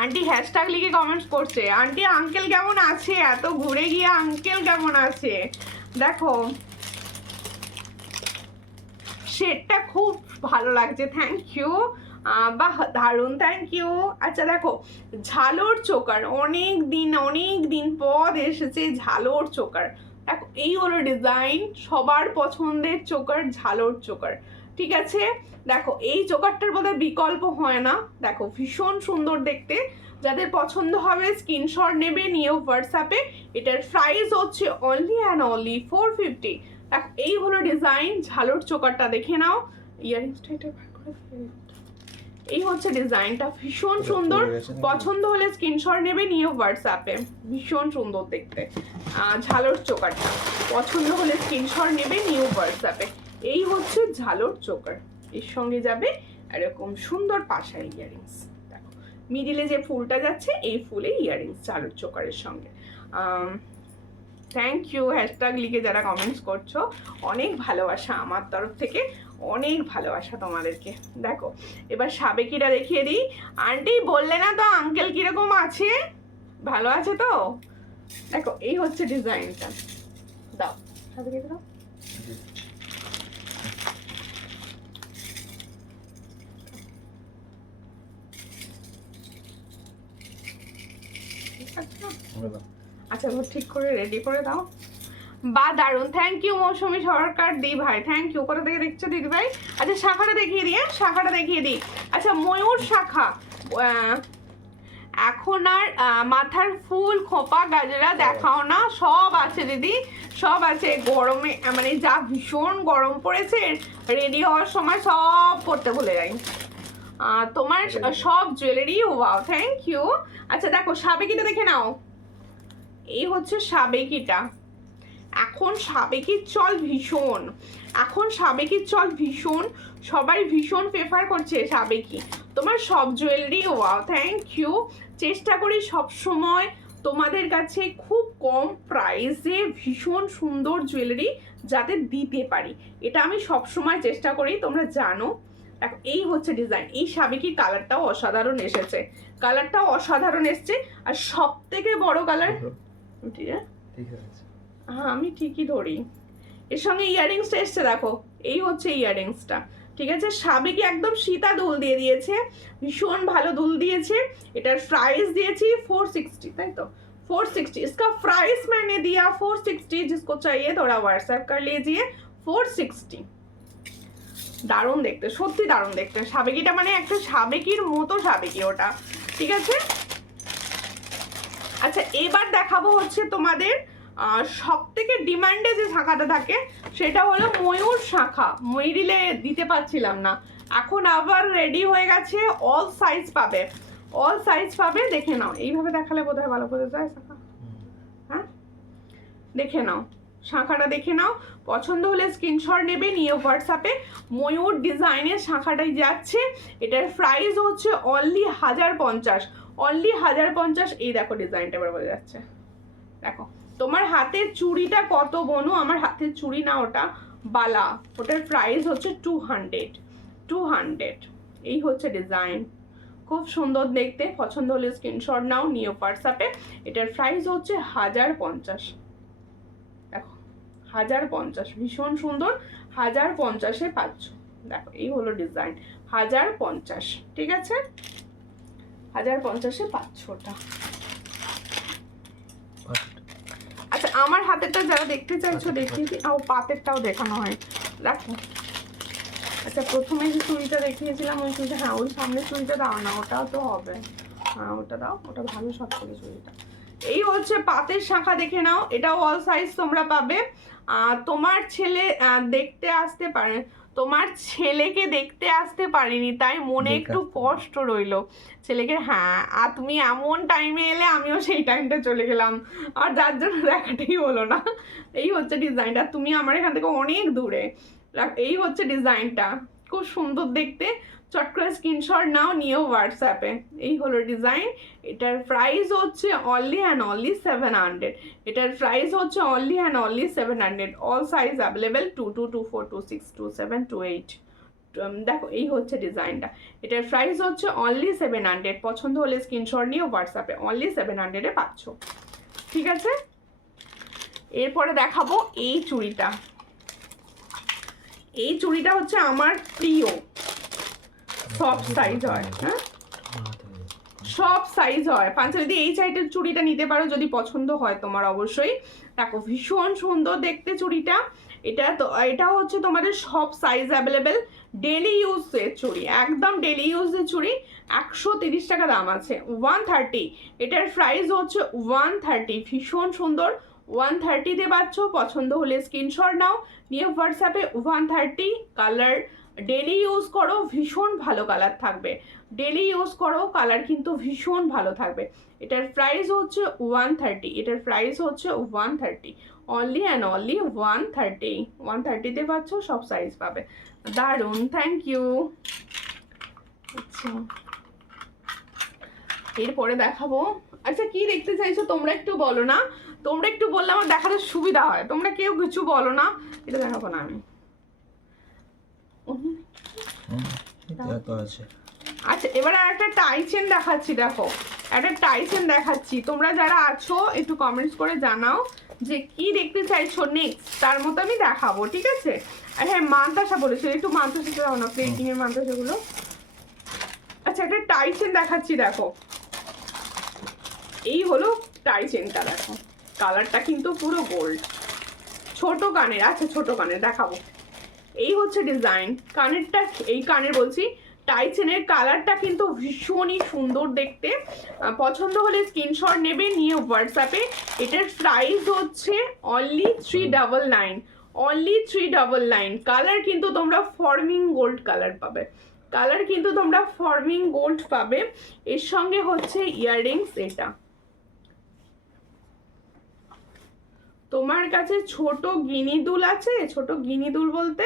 আন্টি হ্যাশট্যাগ লিখে কমেন্টস করছে, আন্টি আঙ্কেল কেমন আছে, এত ঘুরে গিয়ে আঙ্কেল কেমন আছে। দেখো শেডটা খুব ভালো লাগছে, থ্যাংক ইউ। বাহ দারুণ, থ্যাংক ইউ। আচ্ছা দেখো ঝালোর চোকার, অনেক দিন পর এসেছে ঝালোর চোকার। দেখো এই হলো ডিজাইন, সবার পছন্দের চোকার, ঝালোর চোকার। ঠিক আছে, দেখো এই চোকারটার বোধহয় বিকল্প হয় না। দেখো ভীষণ সুন্দর দেখতে, যাদের পছন্দ হবে স্ক্রিনশট নেবে, নিয়েও হোয়াটসঅ্যাপে। এটার প্রাইস হচ্ছে অনলি অ্যান্ড অনলি 450। দেখো এই হলো ডিজাইন, ঝালোর চোকারটা দেখে নাও। ইয়ারিংসটা এটা বার করে ফেলে, এই হচ্ছে ডিজাইনটা, ভীষণ সুন্দর। পছন্দ হলে স্ক্রিনশট নেবে, নিয়ে হোয়াটসঅ্যাপে। ভীষণ সুন্দর দেখতে ঝালোর চোকারটা, পছন্দ হলে স্ক্রিনশট নেবে, নিয়ে হোয়াটসঅ্যাপে। এই হচ্ছে ঝালোর চোকার, এর সঙ্গে যাবে এরকম সুন্দর পাশার ইয়ারিংস। দেখো মিডিলে যে ফুলটা যাচ্ছে, এই ফুলে ইয়ারিংস ঝালোর চোকারের সঙ্গে। থ্যাংক ইউ হ্যাশট্যাগ লিখে যারা কমেন্টস করছো, অনেক ভালোবাসা আমার তরফ থেকে, অনেক ভালোবাসা তোমাদেরকে। দেখো এবার সাবেকিটা দেখিয়ে দিই। আন্টি বললে না তো আঙ্কেল কিরকম আছে, ভালো আছে তো? দেখো এই হচ্ছে ডিজাইনটা, দাও সাবেকিটা দাও। আচ্ছা ঠিক করে রেডি করে দাও। বা দারুন, থ্যাংক ইউ মৌসুমী সরকার দি ভাই, থ্যাংক ইউ। কোথা থেকে দেখছো দিদি ভাই? আচ্ছা শাখাটা দেখিয়ে দিই, শাখাটা দেখিয়ে দিই। আচ্ছা ময়ূর শাখা, এখন আর মাথার ফুল খোপা গাজরা দেখাও না, সব আছে দিদি, সব আছে। গরমে মানে যা ভীষণ গরম পড়েছে, রেডি হওয়ার সময় সব করতে ভুলে যাই। তোমার সব জুয়েলারি, ওয়াও থ্যাংক ইউ। আচ্ছা দেখো সাবেকিটা দেখে নাও, এই হচ্ছে সাবেকিটা। এখন সাবেকির চল ভীষণ, এখন সাবেকির চল ভীষণ, সবাই ভীষণ প্রেফার করছে সাবেকি। তোমার সব জুয়েলারি, ওয়াও থ্যাংক ইউ। চেষ্টা করি সব সময় তোমাদের কাছে খুব কম প্রাইসে ভীষণ সুন্দর জুয়েলারি যাতে দিতে পারি, এটা আমি সব সময় চেষ্টা করি, তোমরা জানো। দেখো এই হচ্ছে ডিজাইন, এই সাবেকির কালারটাও অসাধারণ এসেছে, কালারটাও অসাধারণ এসছে। আর সব থেকে বড় কালার, ঠিক আছে হ্যাঁ আমি ঠিকই ধরি। এর সঙ্গে ইয়াররিংসটা এসছে, দেখো এই হচ্ছে ইয়াররিংসটা। ঠিক আছে, সাবেকি একদম সীতা দুল দিয়ে দিয়েছে, ভীষণ ভালো দুল দিয়েছে। এটার প্রাইস দিয়েছি 460, তাই তো 460। इसका प्राइस मैंने दिया 460, जिसको चाहिए थोड़ा व्हाट्सएप कर लीजिए। 460, দারুণ দেখতে, সত্যি দারুণ দেখতে। সাবেকিটা মানে একটা সাবেকির মতো সাবেকি ওটা, ঠিক আছে। আচ্ছা এবার দেখাবো হচ্ছে তোমাদের সব থেকে ডিমান্ডে যে শাখাটা থাকে, সেটা হলো ময়ূর শাখা। ময়ূরিলে দিতে পারছিলাম না, এখন আবার রেডি হয়ে গেছে। অল সাইজ পাবে, অল সাইজ পাবে, দেখে নাও। এইভাবে দেখালে বোধহয় ভালো বোঝা যায় শাখা। হ্যাঁ দেখে নাও, শাখাটা দেখে নাও। পছন্দ হলে স্ক্রিনশট নেবে, নিয়ে হোয়াটসঅ্যাপে। ময়ূর ডিজাইনের শাখাটাই যাচ্ছে, এটার প্রাইস হচ্ছে অনলি 1050, অনলি 1050। এই দেখো ডিজাইনটা এবার বোঝা যাচ্ছে। দেখো তোমার হাতের চুড়িটা কত বনু, আমার হাতের চুড়ি না ওটা বালা, ওটার প্রাইস হচ্ছে 200। এই হচ্ছে ডিজাইন, খুব সুন্দর দেখতে। পছন্দ হলে স্ক্রিনশট নাও, নিয়ে হোয়াটসঅ্যাপে। এটার প্রাইস হচ্ছে 1050। দেখো 1050, ভীষণ সুন্দর, 1050-এ পাচ্ছ। দেখো এই হলো ডিজাইন, 1050, ঠিক আছে, 1050-এ পাচ্ছ ওটা। আচ্ছা আমার হাতেরটা যারা দেখতে চাইছো দেখিয়ে দিই, ও পাতেরটাও দেখানো হয়, দেখো। আচ্ছা প্রথমে যে চুড়িটা দেখিয়েছিলাম, ওই চুড়িটা, হ্যাঁ ওই সামনে চুড়িটা দাও না, ওটাও তো হবে, হ্যাঁ ওটা দাও, ওটা ভালো সব থেকে চুড়িটা। এই হচ্ছে পাতের শাখা, দেখে নাও। এটাও অল সাইজ তোমরা পাবে। তোমার ছেলে দেখতে আসতে পারে, তোমার ছেলেকে দেখতে আসতে পারিনি, তাই মনে একটু কষ্ট রইলো ছেলেকে। হ্যাঁ, আর তুমি এমন টাইমে এলে আমিও সেই টাইমটা চলে গেলাম, আর যার জন্য দেখাটাই হলো না। এই হচ্ছে ডিজাইনটা, তুমি আমার এখান থেকে অনেক দূরে। এই হচ্ছে ডিজাইনটা, খুব সুন্দর দেখতে। চট করে স্ক্রিনশট নাও, নিয়েও হোয়াটসঅ্যাপে। এই হলো ডিজাইন। এটার প্রাইস হচ্ছে অনলি অ্যান্ড অনলি 700। এটার প্রাইস হচ্ছে only and only 700। All size available, 22, 24, 26, 27, 28। দেখো এই হচ্ছে ডিজাইনটা। এটার প্রাইস হচ্ছে অনলি 700। পছন্দ হলে স্ক্রিনশট নিয়ে হোয়াটসঅ্যাপে অনলি 700-এ পাচ্ছ। ঠিক আছে, এরপরে দেখাবো এই চুড়িটা। এই চুড়িটা হচ্ছে আমার প্রিয়, সব সাইজ হয়। হ্যাঁ, সব সাইজ হয়। পাঞ্জাবিতে এই সাইডের চুড়িটা নিতে পারো যদি পছন্দ হয় তোমার, অবশ্যই। দেখো ভীষণ সুন্দর দেখতে চুড়িটা। এটা হচ্ছে তোমাদের সব সাইজ অ্যাভেলেবেল। ডেলি ইউজের চুড়ি, একদম ডেলি ইউজের চুড়ি। 130 টাকা দাম আছে, 130। এটার প্রাইস হচ্ছে 130। ভীষণ সুন্দর, 130-তে পাচ্ছ। পছন্দ হলে স্ক্রিনশট নাও, নিয়ে হোয়াটসঅ্যাপে 130। কালার ডেলি ইউজ করো, ভীষণ ভালো কালার থাকবে। ডেলি ইউজ করো, কালার কিন্তু ভীষণ ভালো থাকবে। এটার প্রাইস হচ্ছে 130। এটার প্রাইস হচ্ছে 130, অনলি অ্যান্ড অনলি 130। 130-তে পাচ্ছ, সব সাইজ পাবে। দারুণ, থ্যাংক ইউ। আচ্ছা, এরপরে দেখাবো। আচ্ছা, কি দেখতে চাইছো তোমরা একটু বলো না, তোমরা একটু বললে আমার দেখাতে সুবিধা হয়। তোমরা কেউ কিছু বলো না, এটা দেখাবো না আমি। আচ্ছা, এবারে একটা টাই চেন দেখাচ্ছি। দেখো, একটা টাই চেন দেখাচ্ছি। তোমরা যারা আছো একটু কমেন্টস করে জানাও যে কি দেখতে চাইছো নেক্সট, তার মতো আমি দেখাবো। ঠিক আছে। আর হ্যাঁ, মানতাসা বলেছিল, একটু মানতাসা দাও না, প্লেটিং এর মানতাসাগুলো। আচ্ছা, একটা টাই চেন দেখাচ্ছি। দেখো, এই হলো টাই চেনটা। দেখো, কালারটা কিন্তু পুরো গোল্ড, ছোট কানের। আচ্ছা, ছোট কানের দেখাবো। এই হচ্ছে ডিজাইন কানেরটা, এই কানের বলছি। টাই চেনের কালারটা কিন্তু ভীষণই সুন্দর দেখতে। পছন্দ হলে স্ক্রিনশট নেবে, নিয়ে হোয়াটসঅ্যাপে। এটার প্রাইস হচ্ছে অনলি 399, অনলি 399। কালার কিন্তু তোমরা ফর্মিং গোল্ড কালার পাবে, কালার কিন্তু তোমরা ফর্মিং গোল্ড পাবে। এর সঙ্গে হচ্ছে ইয়াররিংস। এটা তোমার কাছে ছোট গিনি দুল আছে? ছোট গিনি দুল বলতে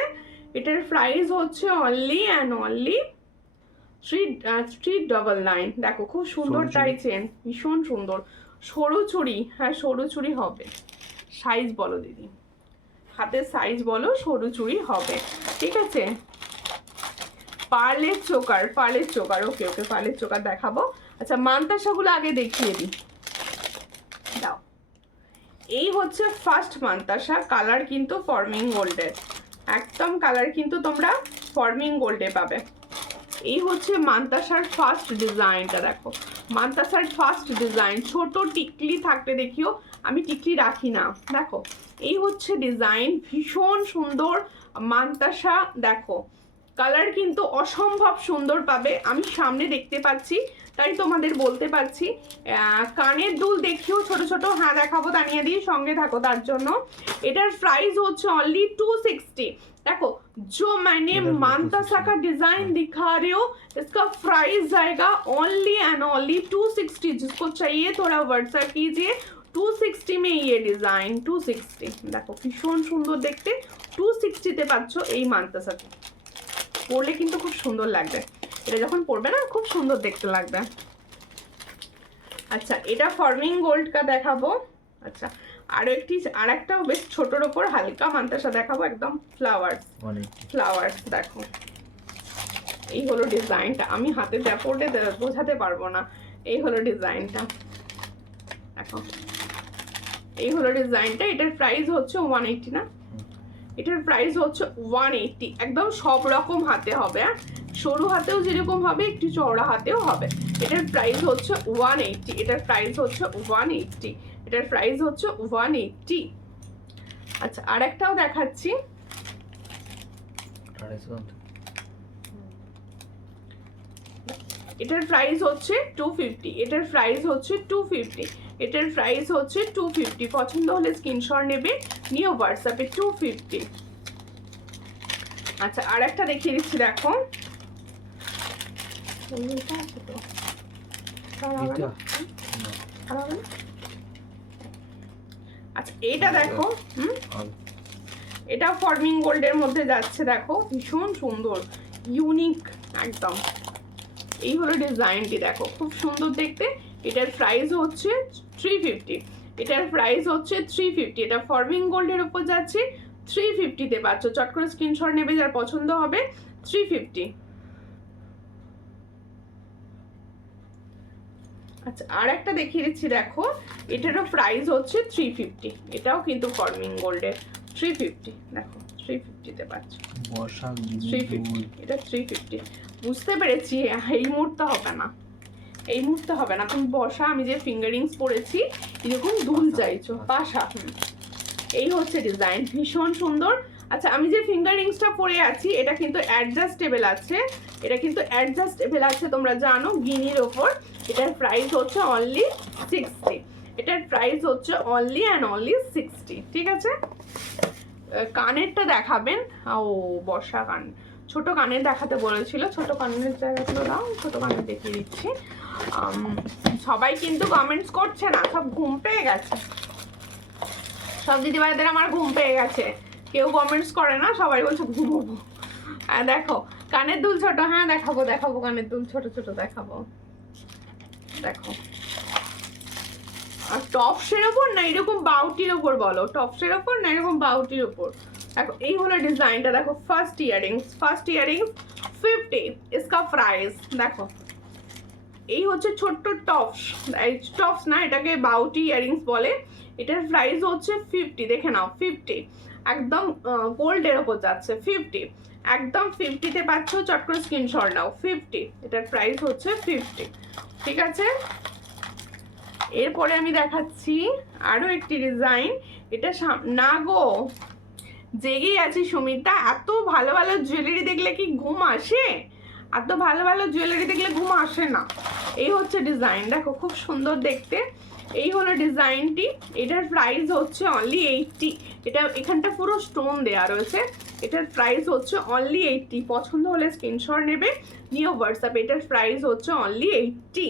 এটার প্রাইস হচ্ছে অনলি অ্যান্ড অনলি 399। দেখো, খুব সুন্দর টাই চেন, ভীষণ সুন্দর। সরু চুড়ি, হ্যাঁ সরু চুড়ি হবে। সাইজ বলো দিদি, হাতের সাইজ বলো, সরু চুড়ি হবে। ঠিক আছে। পার্লের চোকার, পার্লের চোকার। ওকে ওকে, পার্লের চোকার দেখাবো। আচ্ছা, মানতাসাগুলো আগে দেখিয়ে দিই। দাও, এই হচ্ছে ফার্স্ট মানতাসা। কালার কিন্তু ফর্মিং গোল্ডের, একদম কালার কিন্তু তোমরা ফর্মিং গোল্ডে পাবে। এই হচ্ছে মানতাসার ফার্স্ট ডিজাইনটা। দেখো, মানতাসার ফার্স্ট ডিজাইন। ছোট টিকলি থাকতে দেখিও, আমি টিকলি রাখি না। দেখো, এই হচ্ছে ডিজাইন, ভীষণ সুন্দর মানতাসা। দেখো, কালার কিন্তু অসম্ভব সুন্দর পাবে। আমি সামনে দেখতে পাচ্ছি তাই তোমাদের বলতে পারছি। কানের দুল দেখিও ছোট ছোট। হ্যাঁ দেখাবো, দাঁড়িয়ে দিয়ে সঙ্গে থাকো তার জন্য। এটার প্রাইস হচ্ছে অনলি 260। देखो, जो मैंने मानतासा का डिजाइन दिखा रही हो, इसका प्राइस जाएगा ओनली एंड ओनली 260। जिसको चाहिए थोड़ा व्हाट्सएप कीजिए। 260 में ये डिजाइन, 260। देखो, भीषण सुंदर देखते। 260-তে পাচ্ছ এই মানতাসাটা। পরলে কিন্তু খুব সুন্দর লাগবে, এটা যখন পরবে না খুব সুন্দর দেখতে লাগবে। আচ্ছা, এটা ফর্মিং গোল্ড কা দেখাবো। আচ্ছা, আরেকটাও বেশ ছোটর ওপর হালকা মানতাসা দেখাবো, একদম ফ্লাওয়ার্স। ফ্লাওয়ার্স দেখো, এই হলো ডিজাইনটা। আমি হাতে পড়লে বোঝাতে পারবো না। এই হলো ডিজাইনটা, দেখো এই হলো ডিজাইনটা। এটার প্রাইস হচ্ছে 180 না? এটার প্রাইস হচ্ছে 180। একদম সব রকম হাতে হবে, সরু হাতেও যেরকম হবে, একটু চওড়া হাতেও হবে। এটার প্রাইস হচ্ছে 180। এটার প্রাইস হচ্ছে 180। এটার প্রাইস হচ্ছে 180। আচ্ছা, আর একটাও দেখাচ্ছি। এটার প্রাইস হচ্ছে 250। এটার প্রাইস হচ্ছে 250। এটার প্রাইস হচ্ছে 250। পছন্দ হলে স্ক্রিনশট নেবে, নিয়ে হোয়াটসঅ্যাপে 250। আচ্ছা আর একটা দেখিয়ে দিচ্ছি দেখো, এটা আচ্ছা এটা দেখো, এটা ফর্মিং গোল্ডের মধ্যে যাচ্ছে, দেখো ভীষণ সুন্দর ইউনিক একদম। এই হলো ডিজাইনটি, দেখো খুব সুন্দর দেখতে। এটার প্রাইস হচ্ছে 350, এটার প্রাইস হচ্ছে 350। এটা ফর্মিং গোল্ডের উপর যাচ্ছে, 350-তে পাচ্ছ। চট করে স্ক্রিনশট নেবে যার পছন্দ হবে, 350। আচ্ছা আর একটা দেখিয়ে দিচ্ছি দেখো, এটারও প্রাইস হচ্ছে 350। এটাও কিন্তু ফর্মিং গোল্ডের, 350। দেখো 350-তে পাচ্ছ, বর্ষা 350। এটা 350। বুঝতে পেরেছি, এই মুহূর্তে হবে না, এই মুহূর্তে হবে না। তুমি বসা, আমি যে ফিঙ্গারিংস পরেছি এরকম দুল চাইছো, পাশা। এই হচ্ছে ডিজাইন, ভীষণ সুন্দর। আচ্ছা আমি যে ফিঙ্গারিংসটা পরে আছি এটা কিন্তু অ্যাডজাস্টেবল আছে, এটা কিন্তু অ্যাডজাস্টেবল আছে, তোমরা জানো গিনির ওপর। এটার প্রাইস হচ্ছে অনলি 60, এটার প্রাইস হচ্ছে অনলি অ্যান্ড অনলি 60। ঠিক আছে, কানেরটা দেখাবেন। ও বর্ষা কান, ছোট কানের দেখাতে বলেছিল, ছোট কানের জায়গাগুলো দাও, ছোট কানের দেখিয়ে দিচ্ছি। সবাই কিন্তু কমেন্টস করছে না, সব ঘুম পেয়ে গেছে, সব দিদিভাইদের আমার ঘুম পেয়ে গেছে, কেউ কমেন্টস করে না, সবাই বলছে ঘুমোবো। হ্যাঁ দেখো কানের দুল ছোট, হ্যাঁ দেখাবো দেখাবো, কানের দুল ছোট ছোট দেখাবো। দেখো আর টপসের ওপর না এরকম বাউটির ওপর, বলো টপসের ওপর না এরকম বাউটির ওপর। দেখো এই হলো ডিজাইনটা, দেখো ফার্স্ট ইয়ারিংস 50, इसका প্রাইস দেখো। এই হচ্ছে ছোট্ট টপস, এই টপস না এটাকে বাউটি ইয়ারিংস বলে। এটার প্রাইস হচ্ছে 50, দেখে নাও 50, একদম গোল্ডের ওপর যাচ্ছে 50, একদম 50-তে পাচ্ছ। চট করে স্ক্রিনশট নাও, 50। এটার প্রাইস হচ্ছে 50। ঠিক আছে, এরপরে আমি দেখাচ্ছি আরো একটি ডিজাইন। এটা না গো, জেগেই আছি সুমিতা, এত ভালো ভালো জুয়েলারি দেখলে কি ঘুম আসে? এত ভালো ভালো জুয়েলারি দেখলে ঘুম আসে না। এই হচ্ছে ডিজাইন, দেখো খুব সুন্দর দেখতে। এই হলো ডিজাইনটি, এটার প্রাইস হচ্ছে অনলি 80। এটা এখানটা পুরো স্টোন দেওয়া রয়েছে। এটার প্রাইস হচ্ছে অনলি 80। পছন্দ হলে স্ক্রিনশট নেবে, নিয়ে হোয়াটসঅ্যাপ। এটার প্রাইস হচ্ছে অনলি 80,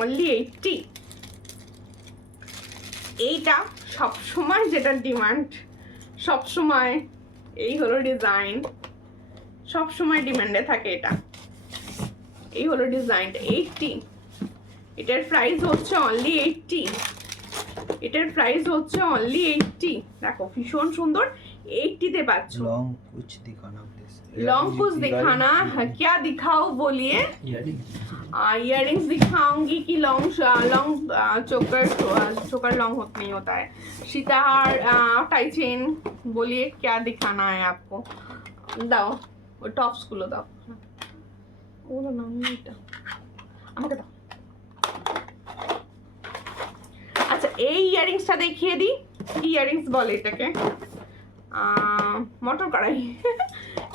অনলি 80। এইটা সবসময় যেটা ডিমান্ড, সবসময় এই হলো ডিজাইন, সবসময় ডিমান্ডে থাকে এটা। এই হলো ডিজাইনটা 80, এটার প্রাইস হচ্ছে অনলি 80, এটার প্রাইস হচ্ছে অনলি 80। দেখো ভীষণ সুন্দর, 80-তে পাচ্ছ। লং কুছ দিখানা প্লিজ, लॉन्ग कुछ दिखाना है, क्या दिखाओ बोलिए। इयरिंग्स दिखाऊंगी कि लॉन्ग चोकर लॉन्ग नहीं होता है। सीताहार टाई चेन, बोलिए क्या दिखाना है आपको। दाओ वो टॉप्स गुलो दाओ, ওগুলো না এটা আমাকে দাও। আচ্ছা এই ইয়ারিংসটা দেখিয়ে দিই, কি ইয়ারিংস বলে এটাকে, মটর কড়াই।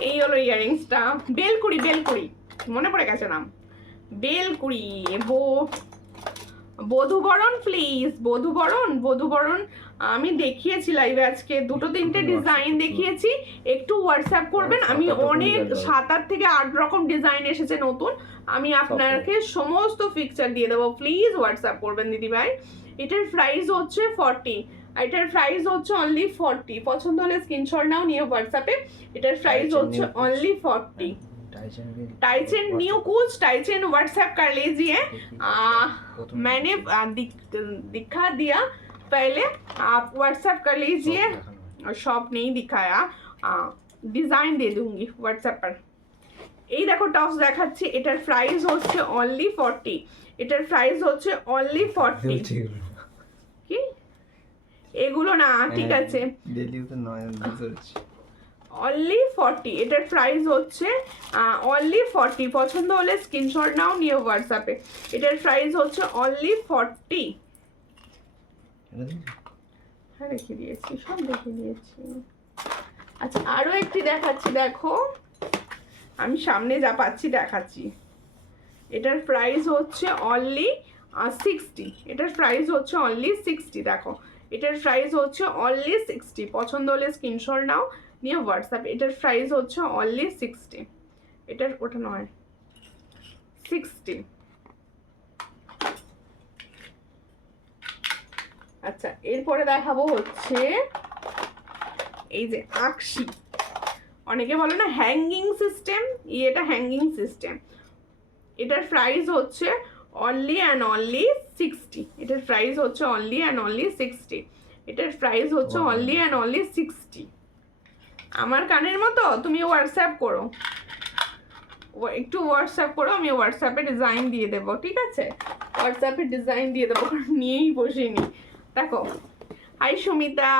এই হলো ইয়ারিংসটা, বেলকুড়ি, বেলকুড়ি মনে পড়ে গেছে নাম, বেলকুড়ি। বধুবরণ প্লিজ, বধুবরণ, বধুবরণ আমি দেখিয়েছি লাইভে আজকে, দুটো তিনটে ডিজাইন দেখিয়েছি, একটু হোয়াটসঅ্যাপ করবেন। আমি অনেক 7-8 থেকে 8 রকম ডিজাইন এসেছে নতুন, আমি আপনাকে সমস্ত পিকচার দিয়ে দেবো, প্লিজ হোয়াটসঅ্যাপ করবেন দিদিভাই। এটার প্রাইস হচ্ছে 40, এটার প্রাইস হচ্ছে অনলি 40। পছন্দ হলে স্ক্রিনশট নাও, নিয়ে হোয়াটসঅ্যাপে। এটার প্রাইস হচ্ছে অনলি 40। टाइचन न्यू कुछ टाइचन व्हाट्सएप कर लीजिए। मैंने दिखा दिया पहले, आप व्हाट्सएप कर लीजिए। शॉप नहीं दिखाया, डिजाइन दे दूंगी व्हाट्सएप पर। এই দেখো টপস দেখাচ্ছি, এটার প্রাইস হচ্ছে অনলি 40, এটার প্রাইস হচ্ছে অনলি 40। কি এগুলো না, ঠিক আছে দিল্লি তো নয় বুঝেছি, অনলি 40। এটার প্রাইস হচ্ছে অনলি 40। পছন্দ হলে স্ক্রিনশট নাও, নিয়ে হোয়াটসঅ্যাপে। এটার প্রাইস হচ্ছে অনলি 40। হ্যাঁ দেখিয়ে দিয়েছি, সব দেখিয়ে দিয়েছি। আচ্ছা আরও একটি দেখাচ্ছি, দেখো আমি সামনে যা পাচ্ছি দেখাচ্ছি। এটার প্রাইস হচ্ছে অনলি 60, এটার প্রাইস হচ্ছে অনলি 60। দেখো এটার প্রাইস হচ্ছে অনলি 60। পছন্দ হলে স্ক্রিনশট নাও, নিয়ে হোয়াটসঅ্যাপ। এটার প্রাইস হচ্ছে অনলি 60, এটার ওটা নয় 60। আচ্ছা এরপরে দেখাবো হচ্ছে এই যে আকশি, অনেকে বলে না হ্যাঙ্গিং সিস্টেম, এটা হ্যাঙ্গিং সিস্টেম। এটার প্রাইস হচ্ছে অনলি অ্যান্ড অনলি 60, এটার প্রাইস হচ্ছে অনলি অ্যান্ড অনলি 60, এটার প্রাইস হচ্ছে অনলি অ্যান্ড অনলি 60। আমার কানের মতো তুমি হোয়াটসঅ্যাপ করো, একটু হোয়াটসঅ্যাপ করো, আমি হোয়াটসঅ্যাপে ডিজাইন দিয়ে দেবো, ঠিক আছে? হোয়াটসঅ্যাপে ডিজাইন দিয়ে দেবো, নিয়েই বসিনি। দেখো, হাই সুমিতা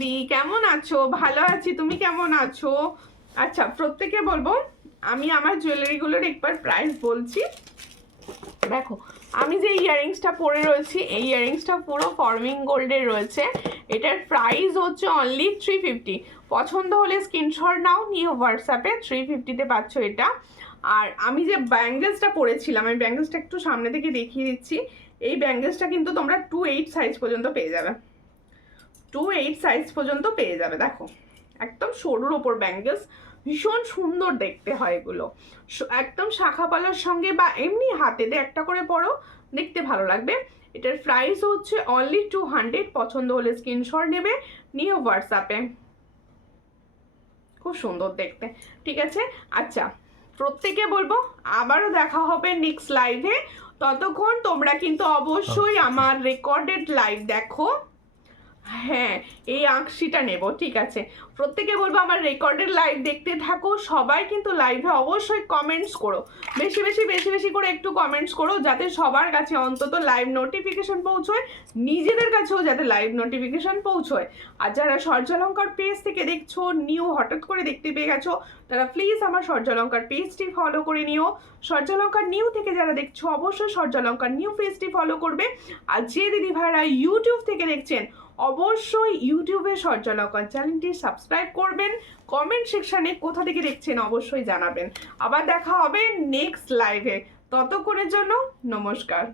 দি, কেমন আছো? ভালো আছি, তুমি কেমন আছো? আচ্ছা প্রত্যেকে বলবো, আমি আমার জুয়েলারিগুলোর একবার প্রাইস বলছি। দেখো আমি যে ইয়াররিংসটা পরে রয়েছি, এই ইয়াররিংসটা পুরো ফর্মিং গোল্ডের রয়েছে। এটার প্রাইস হচ্ছে অনলি 350। পছন্দ হলে স্ক্রিনশট নাও, নিয়ে হোয়াটসঅ্যাপে 350-তে পাচ্ছ এটা। আর আমি যে ব্যাঙ্গেলসটা পরেছিলাম, আমি ব্যাঙ্গেলসটা একটু সামনে থেকে দেখিয়ে দিচ্ছি। এই ব্যাঙ্গেলসটা কিন্তু তোমরা 2/8 সাইজ পর্যন্ত পেয়ে যাবে, 2/8 সাইজ পর্যন্ত পেয়ে যাবে। দেখো একদম সরুর ওপর ব্যাঙ্গেলস, ভীষণ সুন্দর দেখতে হয় এগুলো, একদম শাখা পালার সঙ্গে বা এমনি হাতেতে একটা করে পরো, দেখতে ভালো লাগবে। এটার প্রাইস হচ্ছে অনলি 200। পছন্দ হলে স্ক্রিনশট নেবে, নিয়ে হোয়াটসঅ্যাপে। খুব সুন্দর দেখতে, ঠিক আছে? আচ্ছা প্রত্যেকে বলবো আবারও দেখা হবে নেক্সট লাইভে। ততক্ষণ তোমরা কিন্তু অবশ্যই আমার রেকর্ডেড লাইভ দেখো। হ্যাঁ এই আকশিটা নেব, ঠিক আছে? প্রত্যেকে বলবো আমার রেকর্ডেড লাইভ দেখতে থাকো। সবাই কিন্তু লাইভে অবশ্যই কমেন্টস করো, বেশি বেশি বেশি বেশি করে একটু কমেন্টস করো, যাতে সবার কাছে অন্তত লাইভ নোটিফিকেশন পৌঁছয়, নিজেদের কাছেও যাতে লাইভ নোটিফিকেশন পৌঁছয়। আর যারা সূর্যালঙ্কার পেজ থেকে দেখছো, নিউ হঠাৎ করে দেখতে পেয়ে গেছো, তারা প্লিজ আমার সূর্যালঙ্কার পেজটি ফলো করে নিও। সূর্যালঙ্কার নিউ থেকে যারা দেখছো অবশ্যই সূর্যালঙ্কার নিউ পেজটি ফলো করবে। আর যে দিদি ভাইরা ইউটিউব থেকে দেখছেন অবশ্যই ইউটিউবে সূর্যালঙ্কার চ্যানেলটি সাবস্ক্রাইব করবেন। কমেন্ট সেকশানে কোথা থেকে দেখছেন অবশ্যই জানাবেন। আবার দেখা হবে নেক্সট লাইভে, ততক্ষণের জন্য নমস্কার।